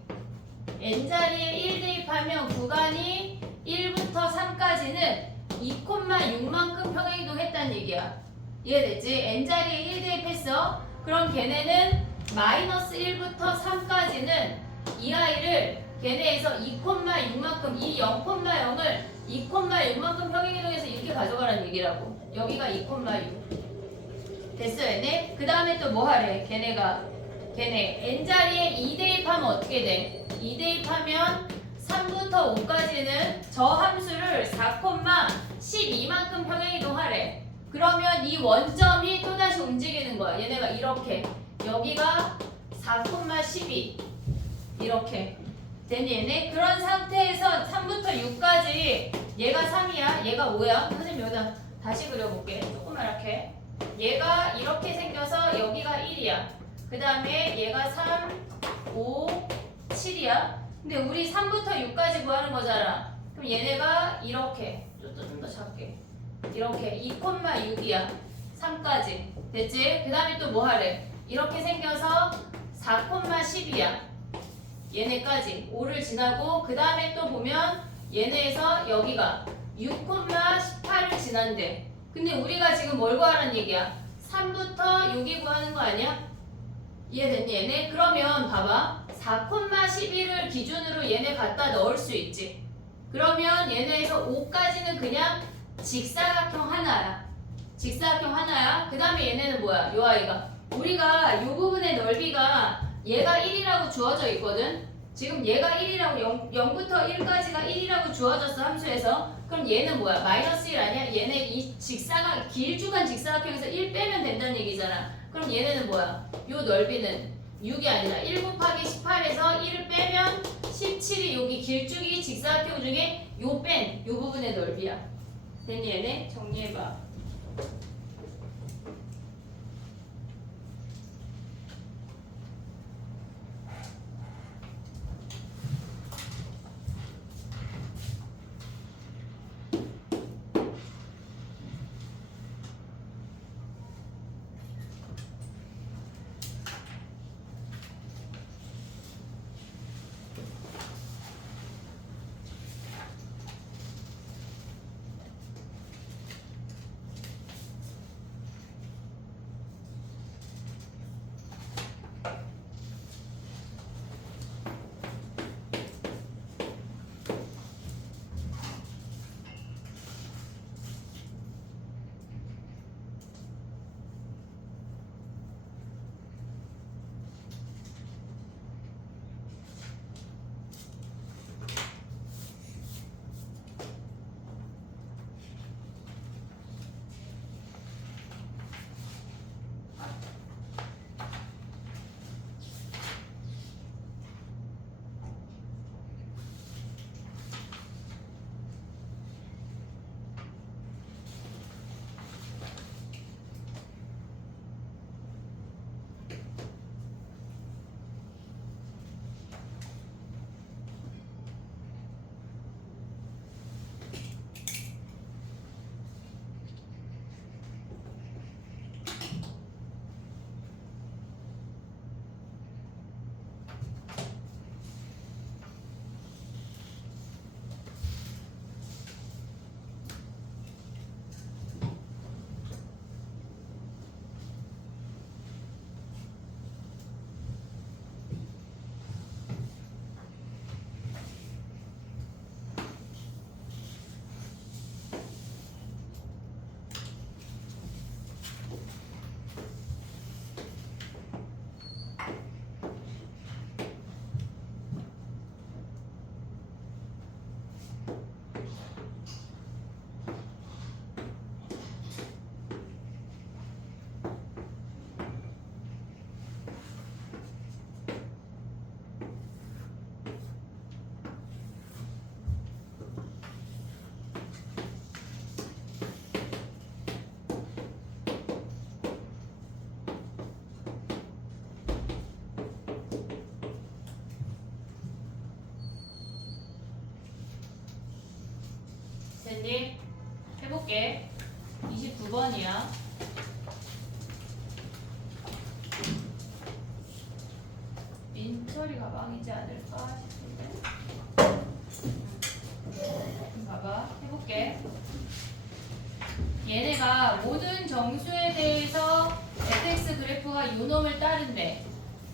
n자리에 1 대입하면 구간이 1부터 3까지는 2,6만큼 평행이동 했다는 얘기야. 이해됐지? n자리에 1 대입했어. 그럼 걔네는 마이너스 1부터 3까지는 이 아이를 걔네에서 2,6만큼 이 0,0을 2,6만큼 평행이동해서 이렇게 가져가라는 얘기라고. 여기가 2,6. 됐어 얘네? 그 다음에 또 뭐 하래? 걔네 n자리에 2대입하면 어떻게 돼? 2대입하면 3부터 5까지는 저 함수를 4,12만큼 평행이동하래. 그러면 이 원점이 또다시 움직이는 거야. 얘네가 이렇게 여기가 4,12 이렇게 됐니 얘네? 그런 상태에서 3부터 6까지 얘가 3이야 얘가 5야. 선생님 여기다 다시 그려볼게. 조그맣게 얘가 이렇게 생겨서 여기가 1이야. 그 다음에 얘가 3, 5, 7이야. 근데 우리 3부터 6까지 구하는 거잖아. 그럼 얘네가 이렇게 좀 더 작게 이렇게 2,6이야 3까지 됐지? 그 다음에 또 뭐 하래? 이렇게 생겨서 4,12야 얘네까지 5를 지나고 그 다음에 또 보면 얘네에서 여기가 6,18을 지난대. 근데 우리가 지금 뭘 구하라는 얘기야? 3부터 6이 구하는 거 아니야? 이해됐니 얘네? 그러면 봐봐 4,11을 기준으로 얘네 갖다 넣을 수 있지. 그러면 얘네에서 5까지는 그냥 직사각형 하나야. 직사각형 하나야. 그 다음에 얘네는 뭐야? 요 아이가 우리가 요 부분의 넓이가 얘가 1이라고 주어져 있거든. 지금 얘가 1이라고 0부터 1까지가 1이라고 주어졌어 함수에서. 그럼 얘는 뭐야? 마이너스 1 아니야? 얘네 이 길쭉한 직사각형에서 1 빼면 된다는 얘기잖아. 그럼 얘네는 뭐야? 요 넓이는 6이 아니라 1 곱하기 18에서 1을 빼면 17이 여기 길쭉이 직사각형 중에 요 부분의 넓이야. 됐니 얘네? 정리해봐. 됐니? 해볼게. 29번이야. 민철이 가방이지 않을까 싶은데. 봐봐. 해볼게. 얘네가 모든 정수에 대해서 fx 그래프가 요놈을 따른대.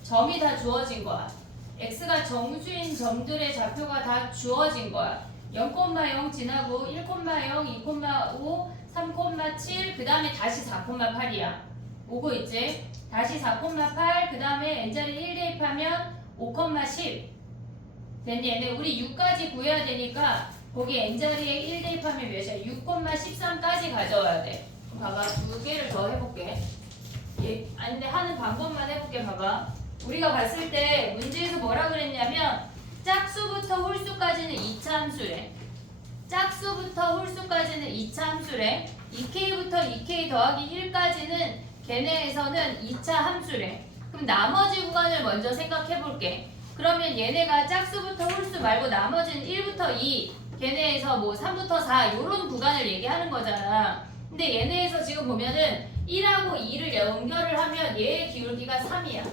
점이 다 주어진 거야. x가 정수인 점들의 좌표가 다 주어진 거야. 0,0 지나고 1,0, 2,5, 3,7, 그 다음에 다시 4,8이야. 오고 있지? 다시 4,8, 그 다음에 n자리 1 대입하면 5,10. 됐니? 얘네 우리 6까지 구해야 되니까 거기 n자리에 1 대입하면 몇이야? 6,13까지 가져와야 돼. 봐봐, 두 개를 더 해볼게. 아니 근데 하는 방법만 해볼게. 봐봐, 우리가 봤을 때 문제에서 뭐라 그랬냐면 짝수부터 홀수까지는 2차 함수래. 짝수부터 홀수까지는 2차 함수래. 2k부터 2k 더하기 1까지는 걔네에서는 2차 함수래. 그럼 나머지 구간을 먼저 생각해 볼게. 그러면 얘네가 짝수부터 홀수 말고 나머지는 1부터 2, 걔네에서 뭐 3부터 4 이런 구간을 얘기하는 거잖아. 근데 얘네에서 지금 보면은 1하고 2를 연결을 하면 얘의 기울기가 3이야.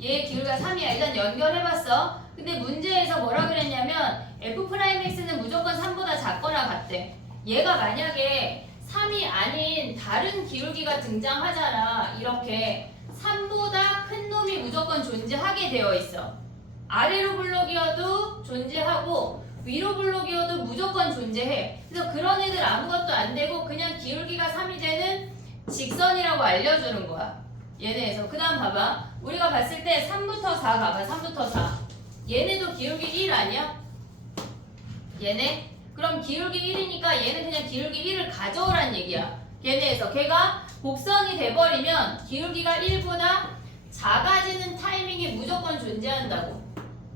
얘의 기울기가 3이야. 일단 연결해봤어. 근데 문제에서 뭐라 그랬냐면 f'x는 무조건 3보다 작거나 같대. 얘가 만약에 3이 아닌 다른 기울기가 등장하잖아. 이렇게 3보다 큰 놈이 무조건 존재하게 되어 있어. 아래로 블록이어도 존재하고 위로 블록이어도 무조건 존재해. 그래서 그런 애들 아무것도 안 되고 그냥 기울기가 3이 되는 직선이라고 알려주는 거야. 얘네에서. 그 다음 봐봐. 우리가 봤을 때 3부터 4 가봐. 3부터 4. 얘네도 기울기 1 아니야? 얘네? 그럼 기울기 1이니까 얘는 그냥 기울기 1을 가져오란 얘기야. 걔네에서. 걔가 곡선이 돼버리면 기울기가 1보다 작아지는 타이밍이 무조건 존재한다고.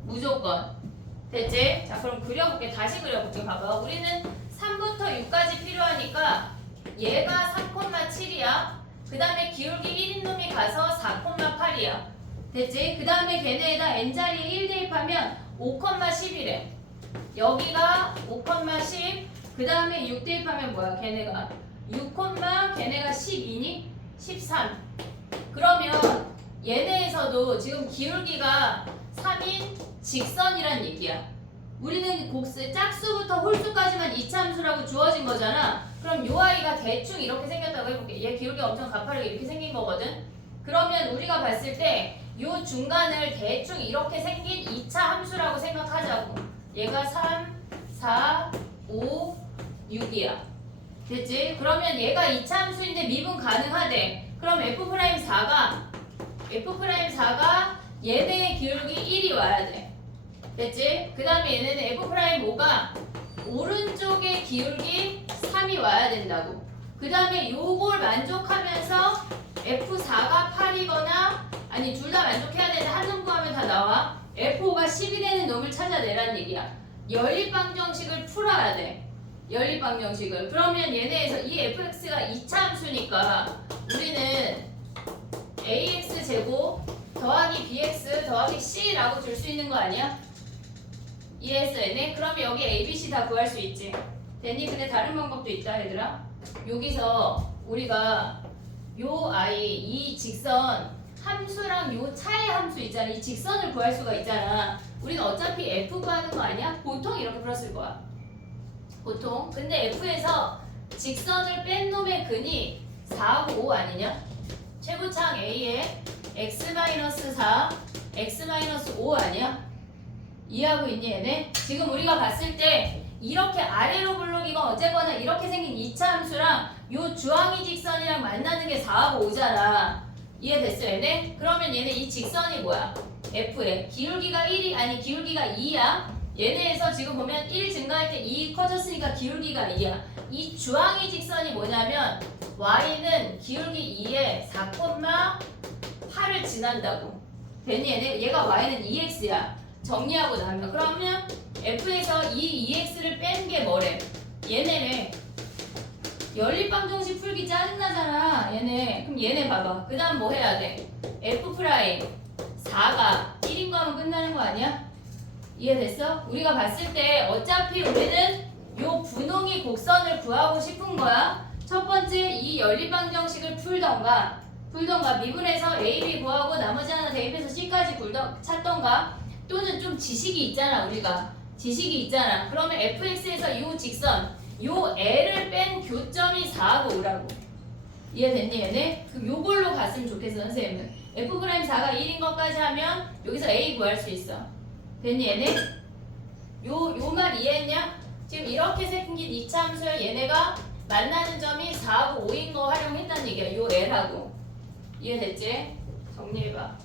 무조건. 됐지? 자, 그럼 그려볼게. 다시 그려볼게. 봐봐. 우리는 3부터 6까지 필요하니까 얘가 3,7이야. 그 다음에 기울기 1인 놈이 가서 4,8이야. 됐지? 그 다음에 걔네에다 n자리에 1 대입하면 5,10이래. 여기가 5,10. 그 다음에 6 대입하면 뭐야? 걔네가 6, 걔네가 12니? 13. 그러면 얘네에서도 지금 기울기가 3인 직선이란 얘기야. 우리는 짝수부터 홀수까지만 2차 함수라고 주어진 거잖아. 그럼 요 아이가 대충 이렇게 생겼다고 해볼게. 얘 기울기가 엄청 가파르게 이렇게 생긴 거거든. 그러면 우리가 봤을 때 요 중간을 대충 이렇게 생긴 2차 함수라고 생각하자고. 얘가 3, 4, 5, 6이야. 됐지? 그러면 얘가 2차 함수인데 미분 가능하대. 그럼 F'A가 얘네의 기울기 1이 와야 돼. 됐지? 그 다음에 얘네는 F'O가 오른쪽의 기울기 3이 와야 된다고. 그 다음에 요걸 만족하면서 F4가 8이거나 아니 둘 다 만족해야 되는데 한 놈 구하면 다 나와. F5가 10이 되는 놈을 찾아내란 얘기야. 연립방정식을 풀어야 돼. 연립방정식을. 그러면 얘네에서 이 fx가 2차 함수니까 우리는 ax제곱 더하기 bx 더하기 c라고 줄 수 있는 거 아니야? 이해했어 얘네? 그러면 여기 a, b, c 다 구할 수 있지. 됐니? 근데 다른 방법도 있다 얘들아. 여기서 우리가 요 아이 이 직선 함수랑 요 차의 함수 있잖아. 이 직선을 구할 수가 있잖아. 우리는 어차피 f 구하는 거 아니야? 보통 이렇게 풀었을 거야. 보통. 근데 f에서 직선을 뺀 놈의 근이 4하고 5 아니냐? 최고창 a에 x-4, x-5 아니야? 이해하고 있니 얘네? 지금 우리가 봤을 때 이렇게 아래로 블록이건 어쨌거나 이렇게 생긴 2차 함수랑 요 주황이 직선이랑 만나는 게 4하고 5잖아. 이해됐어 얘네? 그러면 얘네 이 직선이 뭐야? F에 기울기가 1이 아니 기울기가 2야. 얘네에서 지금 보면 1 증가할 때 2 커졌으니까 기울기가 2야. 이 주황이 직선이 뭐냐면 Y는 기울기 2에 4,8을 지난다고. 됐니 얘네? 얘가 Y는 2X야. 정리하고 나면 그러면 F에서 이 2X를 뺀 게 뭐래? 얘네래. 연립방정식 풀기 짜증나잖아 얘네. 그럼 얘네 봐봐. 그 다음 뭐 해야 돼? F'4가 1인 거 하면 끝나는 거 아니야? 이해됐어? 우리가 봤을 때 어차피 우리는 요 분홍이 곡선을 구하고 싶은 거야. 첫 번째 이 연립방정식을 풀던가 미분해서 A, B 구하고 나머지 하나 대입해서 C까지 찾던가 또는 좀 지식이 있잖아. 우리가 지식이 있잖아. 그러면 fx에서 요 직선 요 L을 뺀 교점이 4하고 5라고. 이해됐니 얘네? 그럼 요걸로 갔으면 좋겠어 선생님은. F'4가 1인 것까지 하면 여기서 A 구할 수 있어. 됐니 얘네? 요 말 이해했냐? 지금 이렇게 생긴 이차 함수야. 얘네가 만나는 점이 4하고 5인 거 활용했다는 얘기야. 요 L하고. 이해됐지? 정리해봐.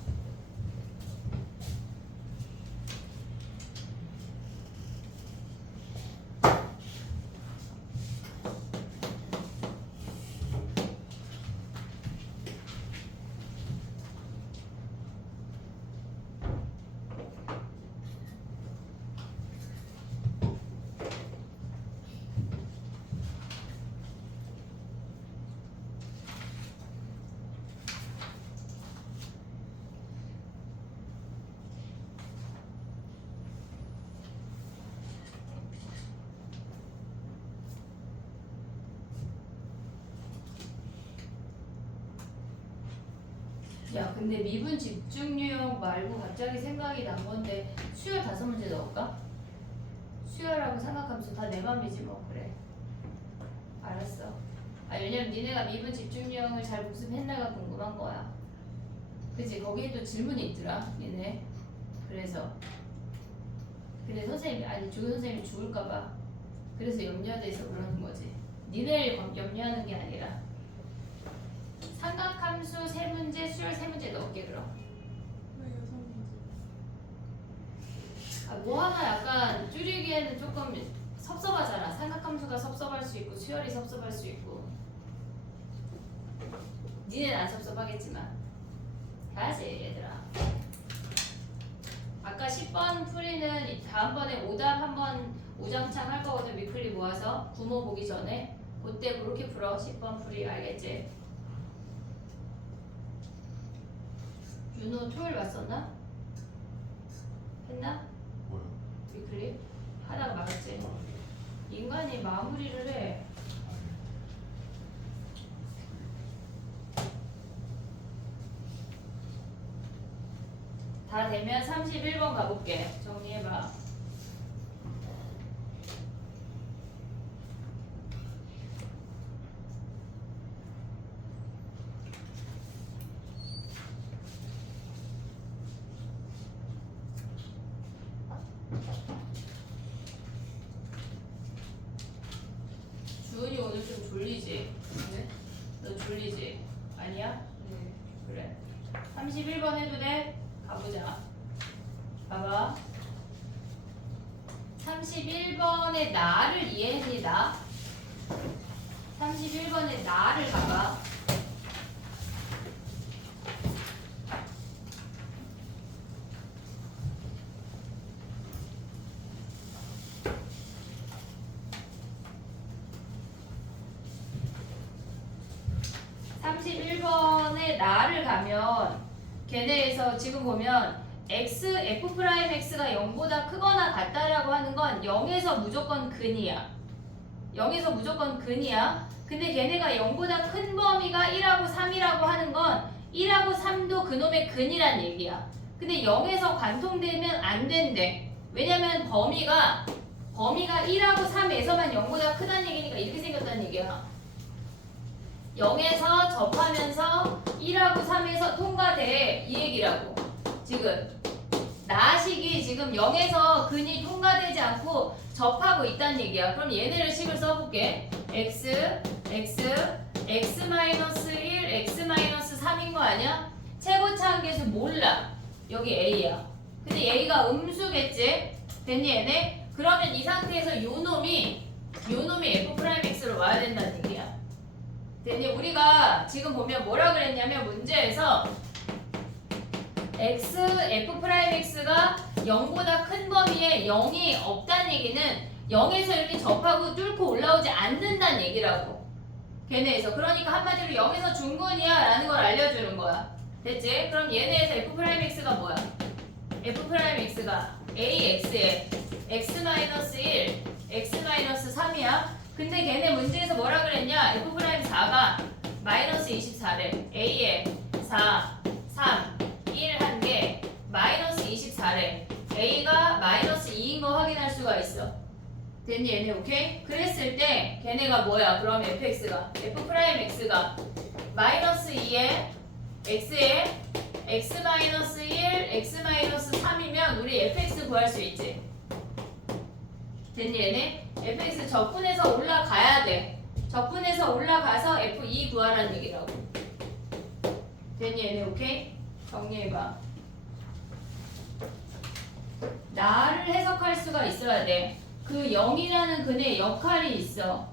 야, 근데 미분 집중 유형 말고 갑자기 생각이 난 건데 수열 5문제 넣을까? 수열하고 삼각함수 다 내 맘이지 뭐. 그래. 알았어. 왜냐면 니네가 미분 집중 유형을 잘 복습했나가 궁금한 거야. 그치? 거기에 또 질문이 있더라, 니네. 그래서 근데 선생님이 조교 선생님이 죽을까봐 그래서 염려돼서 그러는 거지. 니네를 염려하는 게 아니라. 삼각함수 3문제, 수열 3문제 넣을게 그럼. 왜 6문제? 뭐 하나 약간 줄이기에는 조금 섭섭하잖아. 삼각함수가 섭섭할 수 있고 수열이 섭섭할 수 있고. 니네는 안 섭섭하겠지만 해야지 얘들아. 아까 10번 풀이는 다음번에 오답 한번 오장창 할 거거든. 위클리 모아서 부모 보기 전에 그때 그렇게 풀어. 10번 풀이 알겠지? 윤호 토요일 왔었나? 했나? 뭐야? 위클리? 하다가 말았지. 인간이 마무리를 해. 다 되면 31번 가볼게. 정리해봐. 주은이 오늘 좀 졸리지? 네? 너 졸리지? 아니야? 네. 그래. 31번 해도 돼? 가보자. 봐봐. 31번의 나를 이해했니, 나? 31번의 나를 봐봐. 나를 가면 걔네에서 지금 보면 x, f'x가 0보다 크거나 같다라고 하는 건 0에서 무조건 근이야. 0에서 무조건 근이야. 근데 걔네가 0보다 큰 범위가 1하고 3이라고 하는 건 1하고 3도 그놈의 근이란 얘기야. 근데 0에서 관통되면 안 된대. 왜냐면 범위가 1하고 3에서만 0보다 크다는 얘기니까 이렇게 생겼다는 얘기야. 0에서 접하면서 1하고 3에서 통과돼 이 얘기라고. 지금 나식이 지금 0에서 근이 통과되지 않고 접하고 있다는 얘기야. 그럼 얘네를 식을 써볼게. x, x 1, x 3인 거 아니야? 최고차 한계수 몰라. 여기 a야. 근데 a가 음수겠지? 됐니 얘네? 그러면 이 상태에서 요놈이 f'x로 와야 된다는 얘기야. 됐니? 우리가 지금 보면 뭐라 그랬냐면 문제에서 x, f'x가 0보다 큰 범위에 0이 없다는 얘기는 0에서 이렇게 접하고 뚫고 올라오지 않는다는 얘기라고. 걔네에서. 그러니까 한마디로 0에서 중근이야 라는 걸 알려주는 거야. 됐지? 그럼 얘네에서 f'x가 뭐야? f'x가 ax에 x-1, x-3이야. 근데 걔네 문제에서 뭐라 그랬냐? f'4가 마이너스 24래. a에 4, 3, 1 한 개, 마이너스 24래. a가 마이너스 2인 거 확인할 수가 있어. 됐니 얘네? 오케이? 그랬을 때 걔네가 뭐야? 그럼 f'x가 마이너스 2에 x에 x-1, x-3이면 우리 fx 구할 수 있지. 됐니 얘네? fx 적분해서 올라가야 돼. 적분해서 올라가서 f2 구하라는 얘기라고. 됐니 얘네? 오케이? 정리해봐. 나를 해석할 수가 있어야 돼. 그 0이라는 근의 역할이 있어.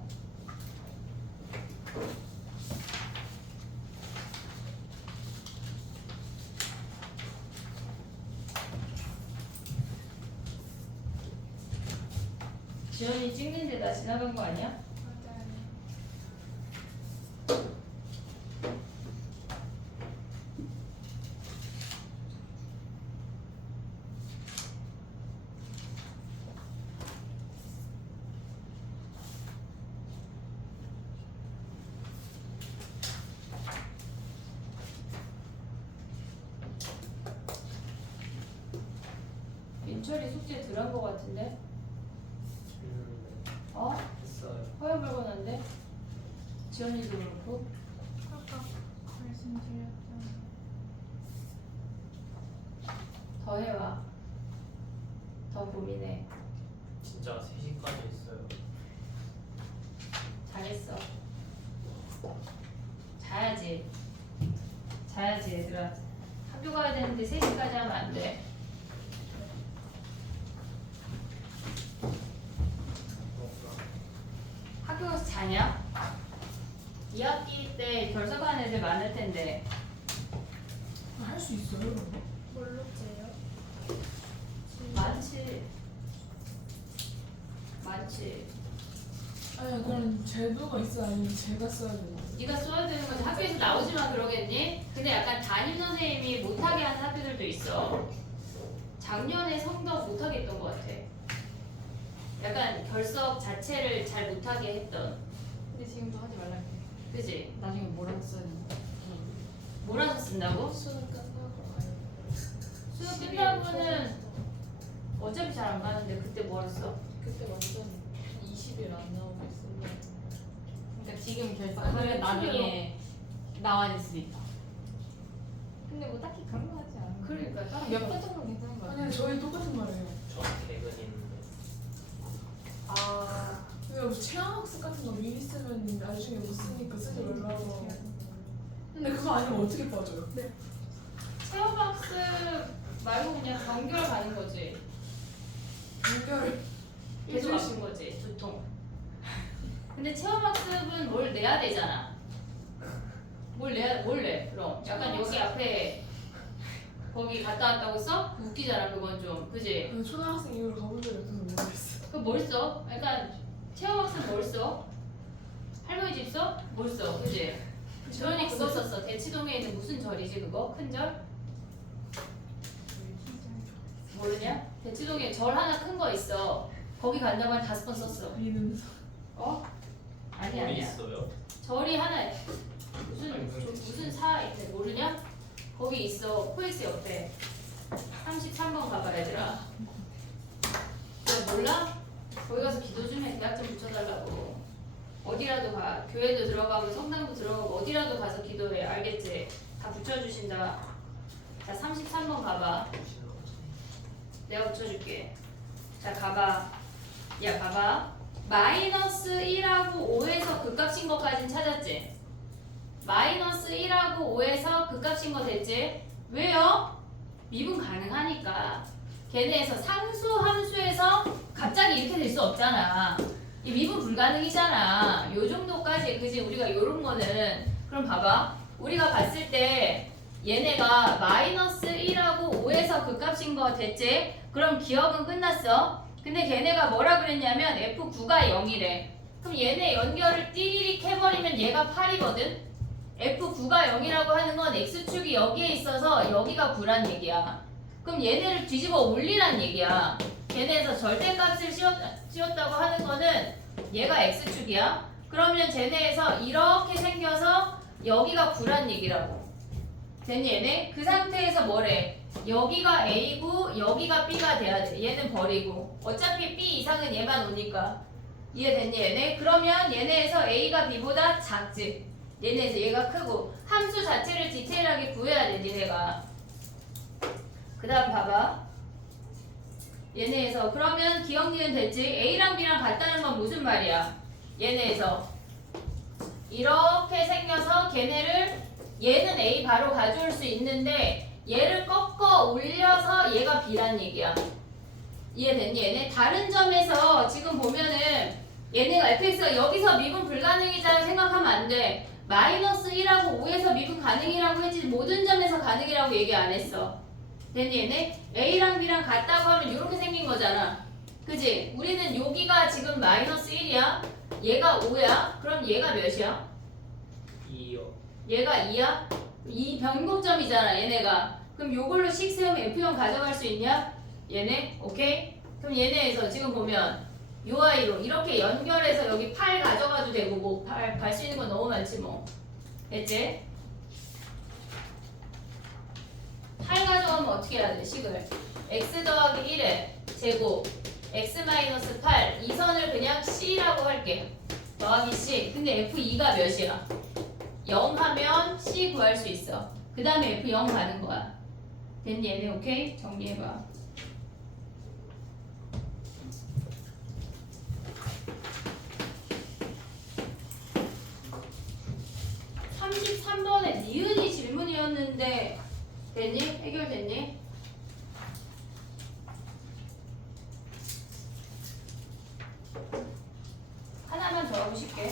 지연이 찍는데 나 지나간 거 아니야? 맞아요. 민철이 숙제 들어간 거 같은데? 어? 했어요. 허여멀건한데? 지연이도 그렇고. 아까 말씀드렸잖아요. 더 해와. 더 고민해. 진짜 3시까지 했어요. 잘했어. 자야지. 자야지 얘들아. 학교 가야 되는데 3시까지 하면 안 돼. 학교 가서 자냐? 2학기 때 결석하는 애들 많을 텐데. 할 수 있어요? 뭘로 째요? 많지. 많지. 아니 그런 제도가 있어 아니면 제가 써야 되나? 네가 써야 되는 거지. 학교에서 나오지만 그러겠니? 근데 약간 담임 선생님이 못하게 하는 학교들도 있어. 작년에 성적 못하게 했던 것 같아. 약간 결석 자체를 잘 못하게 했던. 근데 지금도 하지 말라 그래. 그지? 나중에 뭐라고 써야 되나? 몰아서 쓴다고? 수능 끝나고 가요. 수능 끝나고는 어차피 잘 안 가는데 그때 뭐 했어? 그때 완전 20일 안 나오고 있습니다. 그러니까 지금 그래, 결석하면 나중에 나와질 수도 있다. 근데 뭐 딱히 그런 거 같지 않아. 그러니까 다른 몇번 정도 괜찮은 거 같아. 아니 저희 똑같은 말이에요. 저 개근 있는데. 아 근데 무슨 체험학습 같은 거 미리 쓰면 나중에 못 쓰니까 쓰지 말라고. 근데 그거 아니면 어떻게 빠져요? 네. 체험학습 말고 그냥 정결 가는 거지. 연결 계속 아픈 거지 두통. 근데 체험학습은 뭘 내야 되잖아. 뭘 내? 그럼 약간 여기 앞에 거기 갔다 왔다고 써? 웃기잖아 그건 좀 그지? 근데 초등학생 이후로 가본 적이 없어서 모르겠어. 그 뭘 써? 약간 체험학습 뭘 써? 할머니 집 써? 뭘 써? 그지? 저런이 그거 썼어. 대치동에 있는 무슨 절이지 그거? 큰 절? 모르냐? 대치동에 절 하나 큰 거 있어. 거기 간다고 한 5번 썼어. 미는 어? 아니 어디 아니야. 있어요? 절이 하나 무슨 아니, 무슨 무슨 사 있대 모르냐? 거기 있어. 코엑스 옆에 33번 가봐 얘들아. 너 몰라? 거기 가서 기도 좀 해. 대학 좀 붙여달라고. 어디라도 가. 교회도 들어가고 성당도 들어가고 어디라도 가서 기도해. 알겠지? 다 붙여주신다. 자 33번 가봐. 내가 붙여줄게. 자 가봐. 야 봐봐. 마이너스 1하고 5에서 극값인 것까진 찾았지? 마이너스 1하고 5에서 극값인 거 됐지? 왜요? 미분 가능하니까. 걔네에서 상수 함수에서 갑자기 이렇게 될 수 없잖아. 이 미분 불가능이잖아. 요 정도까지 그지? 우리가 요런 거는 그럼 봐봐. 우리가 봤을 때 얘네가 마이너스 1하고 5에서 극값인 거 됐지? 그럼 기억은 끝났어. 근데 걔네가 뭐라 그랬냐면 F9가 0이래. 그럼 얘네 연결을 띠리릭 해버리면 얘가 8이거든? F9가 0이라고 하는 건 X축이 여기에 있어서 여기가 9란 얘기야. 그럼 얘네를 뒤집어 올리란 얘기야. 걔네에서 절대값을 씌웠다고 하는 거는 얘가 X축이야. 그러면 쟤네에서 이렇게 생겨서 여기가 9란 얘기라고. 됐니 얘네? 그 상태에서 뭐래? 여기가 A고 여기가 B가 돼야 돼. 얘는 버리고. 어차피 B 이상은 얘만 오니까. 이해됐니 얘네? 그러면 얘네에서 A가 B보다 작지. 얘네에서 얘가 크고. 함수 자체를 디테일하게 구해야 돼 니네가. 그 다음 봐봐. 얘네에서 그러면 기억 니은 됐지? A랑 B랑 같다는 건 무슨 말이야? 얘네에서 이렇게 생겨서 걔네를 얘는 A 바로 가져올 수 있는데 얘를 꺾어 올려서 얘가 B란 얘기야. 이해됐니? 얘네 다른 점에서 지금 보면은 얘네가 fx가 여기서 미분 불가능이라고 생각하면 안 돼. 마이너스 1하고 5에서 미분 가능이라고 했지 모든 점에서 가능이라고 얘기 안 했어. 됐니? 얘네 A랑 B랑 같다고 하면 이렇게 생긴 거잖아. 그지? 우리는 여기가 지금 마이너스 1이야. 얘가 5야. 그럼 얘가 몇이야? 2요. 얘가 2야? 이 변곡점이잖아 얘네가. 그럼 요걸로 식 세우면 F0 가져갈 수 있냐? 얘네? 오케이? 그럼 얘네에서 지금 보면 요 아이로 이렇게 연결해서 여기 8 가져가도 되고 뭐 갈 수 있는 건 너무 많지 뭐. 됐지? 8 가져가면 어떻게 해야 돼? 식을 x 더하기 1의 제곱 x 마이너스 8 이 선을 그냥 c라고 할게. 더하기 c. 근데 f2가 몇이야? 0 하면 c 구할 수 있어. 그 다음에 f0 가는 거야. 됐니 얘네? 오케이? 정리해봐. 33번에 니은이 질문이었는데 됐니? 해결됐니? 하나만 더 하고 싶게.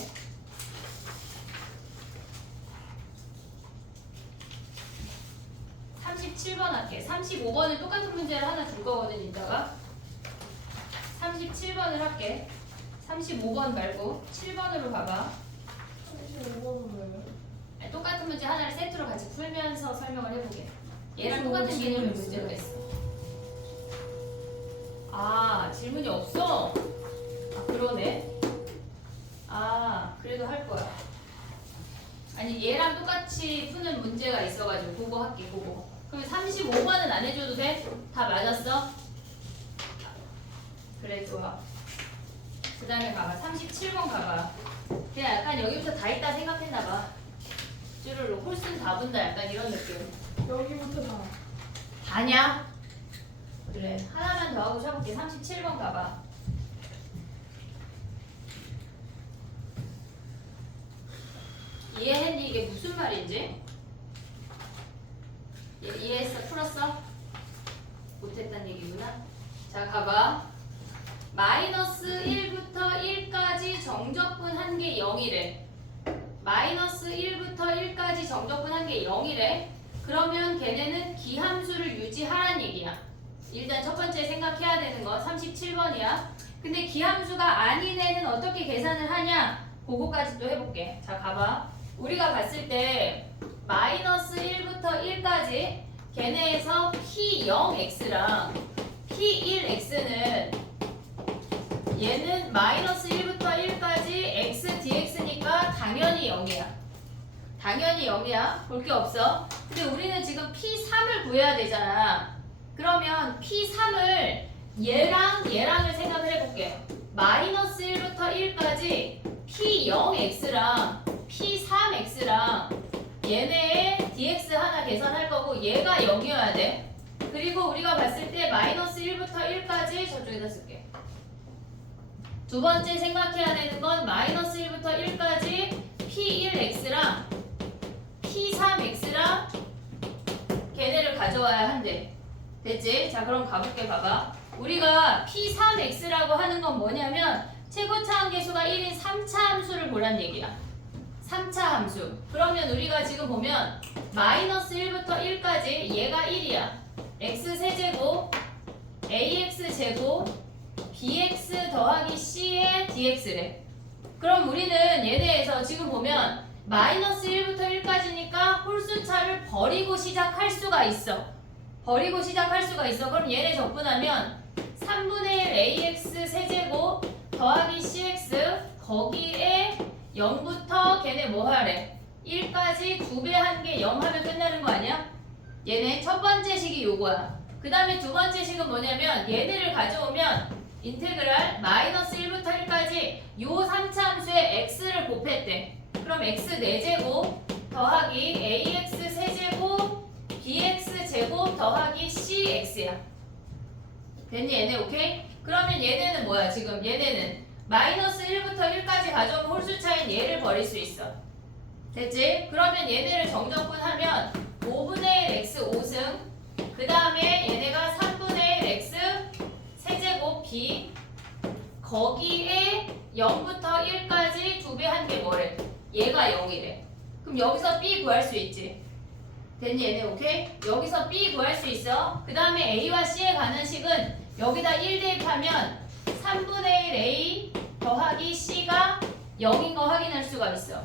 37번 할게. 35번은 똑같은 문제를 하나 줄 거거든 이따가. 37번을 할게. 35번 말고 7번으로 가봐. 35번은 왜요? 똑같은 문제 하나를 세트로 같이 풀면서 설명을 해보게. 얘랑 똑같은 개념의 문제가 있어. 아, 질문이 없어? 아, 그러네. 아, 그래도 할 거야. 아니, 얘랑 똑같이 푸는 문제가 있어가지고 그거 할게, 그거. 그럼 35번은 안 해줘도 돼? 다 맞았어? 그래, 좋아. 그 다음에 봐봐. 37번 가봐. 그냥 약간 여기부터 다 있다 생각했나봐. 쭈루루 홀순 다 분다 약간 이런 느낌. 여기부터 다. 다냐? 그래 하나만 더 하고 쳐볼게. 37번 가봐. 이해했니? 이게 무슨 말인지? 이해했어? 풀었어? 못했단 얘기구나. 자 가봐. 마이너스 1부터 1까지 정적분 한 개 0이래. 마이너스 1부터 1까지 정적분 한 개 0이래. 그러면 걔네는 기함수를 유지하란 얘기야. 일단 첫 번째 생각해야 되는 건 37번이야. 근데 기함수가 아닌 애는 어떻게 계산을 하냐? 그거까지 또 해볼게. 자 가봐. 우리가 봤을 때 마이너스 1부터 1까지 걔네에서 P0x랑 P1x는 얘는 마이너스 1부터 1까지 x dx니까 당연히 0이야. 당연히 0이야. 볼 게 없어. 근데 우리는 지금 P3을 구해야 되잖아. 그러면 P3을 얘랑을 생각을 해볼게. 마이너스 1부터 1까지 P0x랑 P3x랑 얘네의 dx 하나 계산할 거고 얘가 0이어야 돼. 그리고 우리가 봤을 때 마이너스 1부터 1까지 저쪽에다 쓸게. 두 번째 생각해야 되는 건 마이너스 1부터 1까지 P1x랑 P3x랑 걔네를 가져와야 한대. 됐지? 자 그럼 가볼게. 봐봐. 우리가 P3x라고 하는 건 뭐냐면 최고차 함계수가 1인 3차 함수를 보란 얘기야. 3차 함수. 그러면 우리가 지금 보면 마이너스 1부터 1까지 얘가 1이야. x세제곱 ax제곱 bx 더하기 c의 dx래. 그럼 우리는 얘네에서 지금 보면 마이너스 1부터 1까지니까 홀수차를 버리고 시작할 수가 있어. 버리고 시작할 수가 있어. 그럼 얘네 적분하면 3분의 1 ax 세제곱 더하기 cx 거기에 0부터 걔네 뭐 하래? 1까지 2배 한 개 0 하면 끝나는 거 아니야? 얘네 첫 번째 식이 요거야. 그 다음에 두 번째 식은 뭐냐면 얘네를 가져오면 인테그랄 마이너스 1부터 1까지 요 3차 함수에 x를 곱했대. 그럼 x 4제곱 더하기 ax 세제곱 bx 제곱 더하기 cx야. 됐니 얘네? 오케이? 그러면 얘네는 뭐야 지금? 얘네는 마이너스 1부터 1까지 가져온 홀수차인 얘를 버릴 수 있어. 됐지? 그러면 얘네를 정적분하면 5분의 1 x 5승 그 다음에 얘네가 3분의 1 x 세제곱 b 거기에 0부터 1까지 두 배 한 게 뭐래? 얘가 0이래. 그럼 여기서 b 구할 수 있지. 됐니 얘네? 오케이? 여기서 b 구할 수 있어. 그 다음에 a와 c에 가는 식은 여기다 1 대입하면 3분의 1 a 더하기 c가 0인 거 확인할 수가 있어.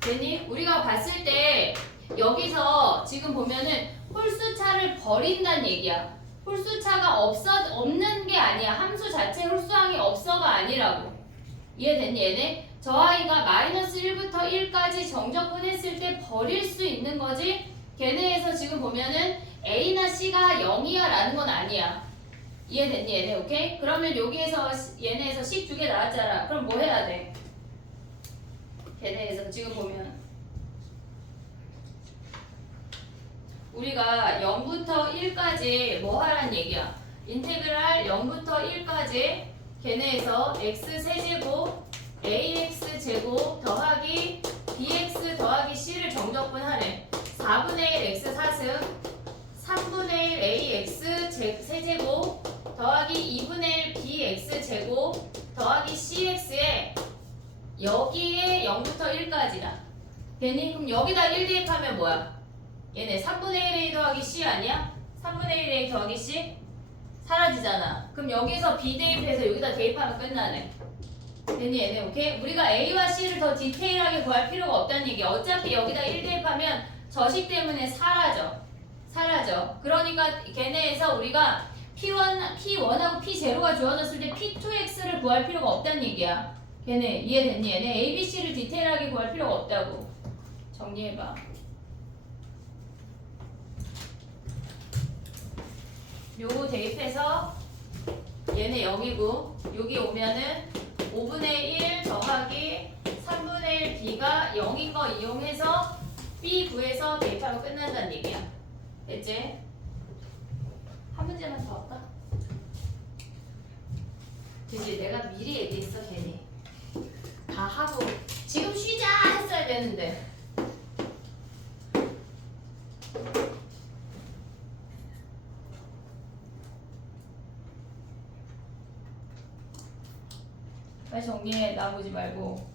됐니? 우리가 봤을 때 여기서 지금 보면은 홀수차를 버린다는 얘기야. 홀수차가 없는 게 아니야. 함수 자체 홀수항이 없어가 아니라고. 이해됐니 얘네? 저 아이가 마이너스 1부터 1까지 정적분했을 때 버릴 수 있는 거지. 걔네에서 지금 보면은 A나 C가 0이야 라는 건 아니야. 이해됐니 얘네? 오케이? 그러면 여기에서 얘네에서 식 두 개 나왔잖아. 그럼 뭐 해야 돼? 걔네에서 지금 보면 우리가 0부터 1까지 뭐 하란 얘기야? 인테그랄 0부터 1까지 걔네에서 x세제곱 ax제곱 더하기 bx 더하기 c를 정적분하래. 4분의 1 x 4승 3분의 1 ax 세제곱 더하기 2분의 1 bx제곱 더하기 cx에 여기에 0부터 1까지야. 됐니? 그럼 여기다 1 대입하면 뭐야? 얘네 3분의 1a 더하기 c 아니야? 3분의 1a 더하기 c? 사라지잖아. 그럼 여기서 b 대입해서 여기다 대입하면 끝나네. 됐니 얘네? 오케이? 우리가 a와 c를 더 디테일하게 구할 필요가 없다는 얘기야. 어차피 여기다 1 대입하면 저식 때문에 사라져. 그러니까 걔네에서 우리가 P1하고 P0가 주어졌을 때 P2X를 구할 필요가 없다는 얘기야. 걔네 이해됐니? 얘네 A, B, C를 디테일하게 구할 필요가 없다고. 정리해봐. 요거 대입해서 얘네 0이고 여기 오면은 5분의 1 더하기 3분의 1 B가 0인 거 이용해서 B 구해서 대입하면 끝난다는 얘기야. 됐지? 한 문제만 더 할까? 그치? 내가 미리 얘기했어 괜히. 다 하고 지금 쉬자 했어야 되는데. 빨리 정리해. 나오지 말고.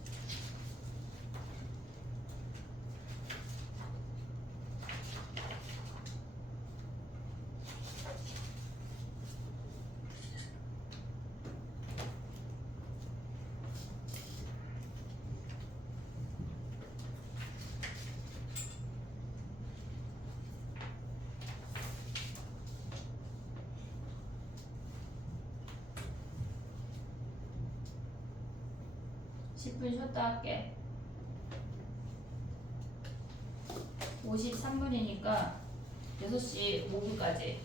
분 쉬었다 할게. 53분이니까 6시 5분까지.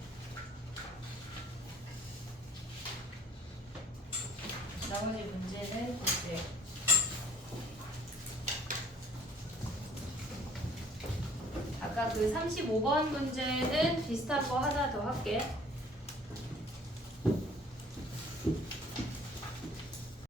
나머지 문제는 볼게요. 아까 그 35번 문제는 비슷한 거 하나 더 할게.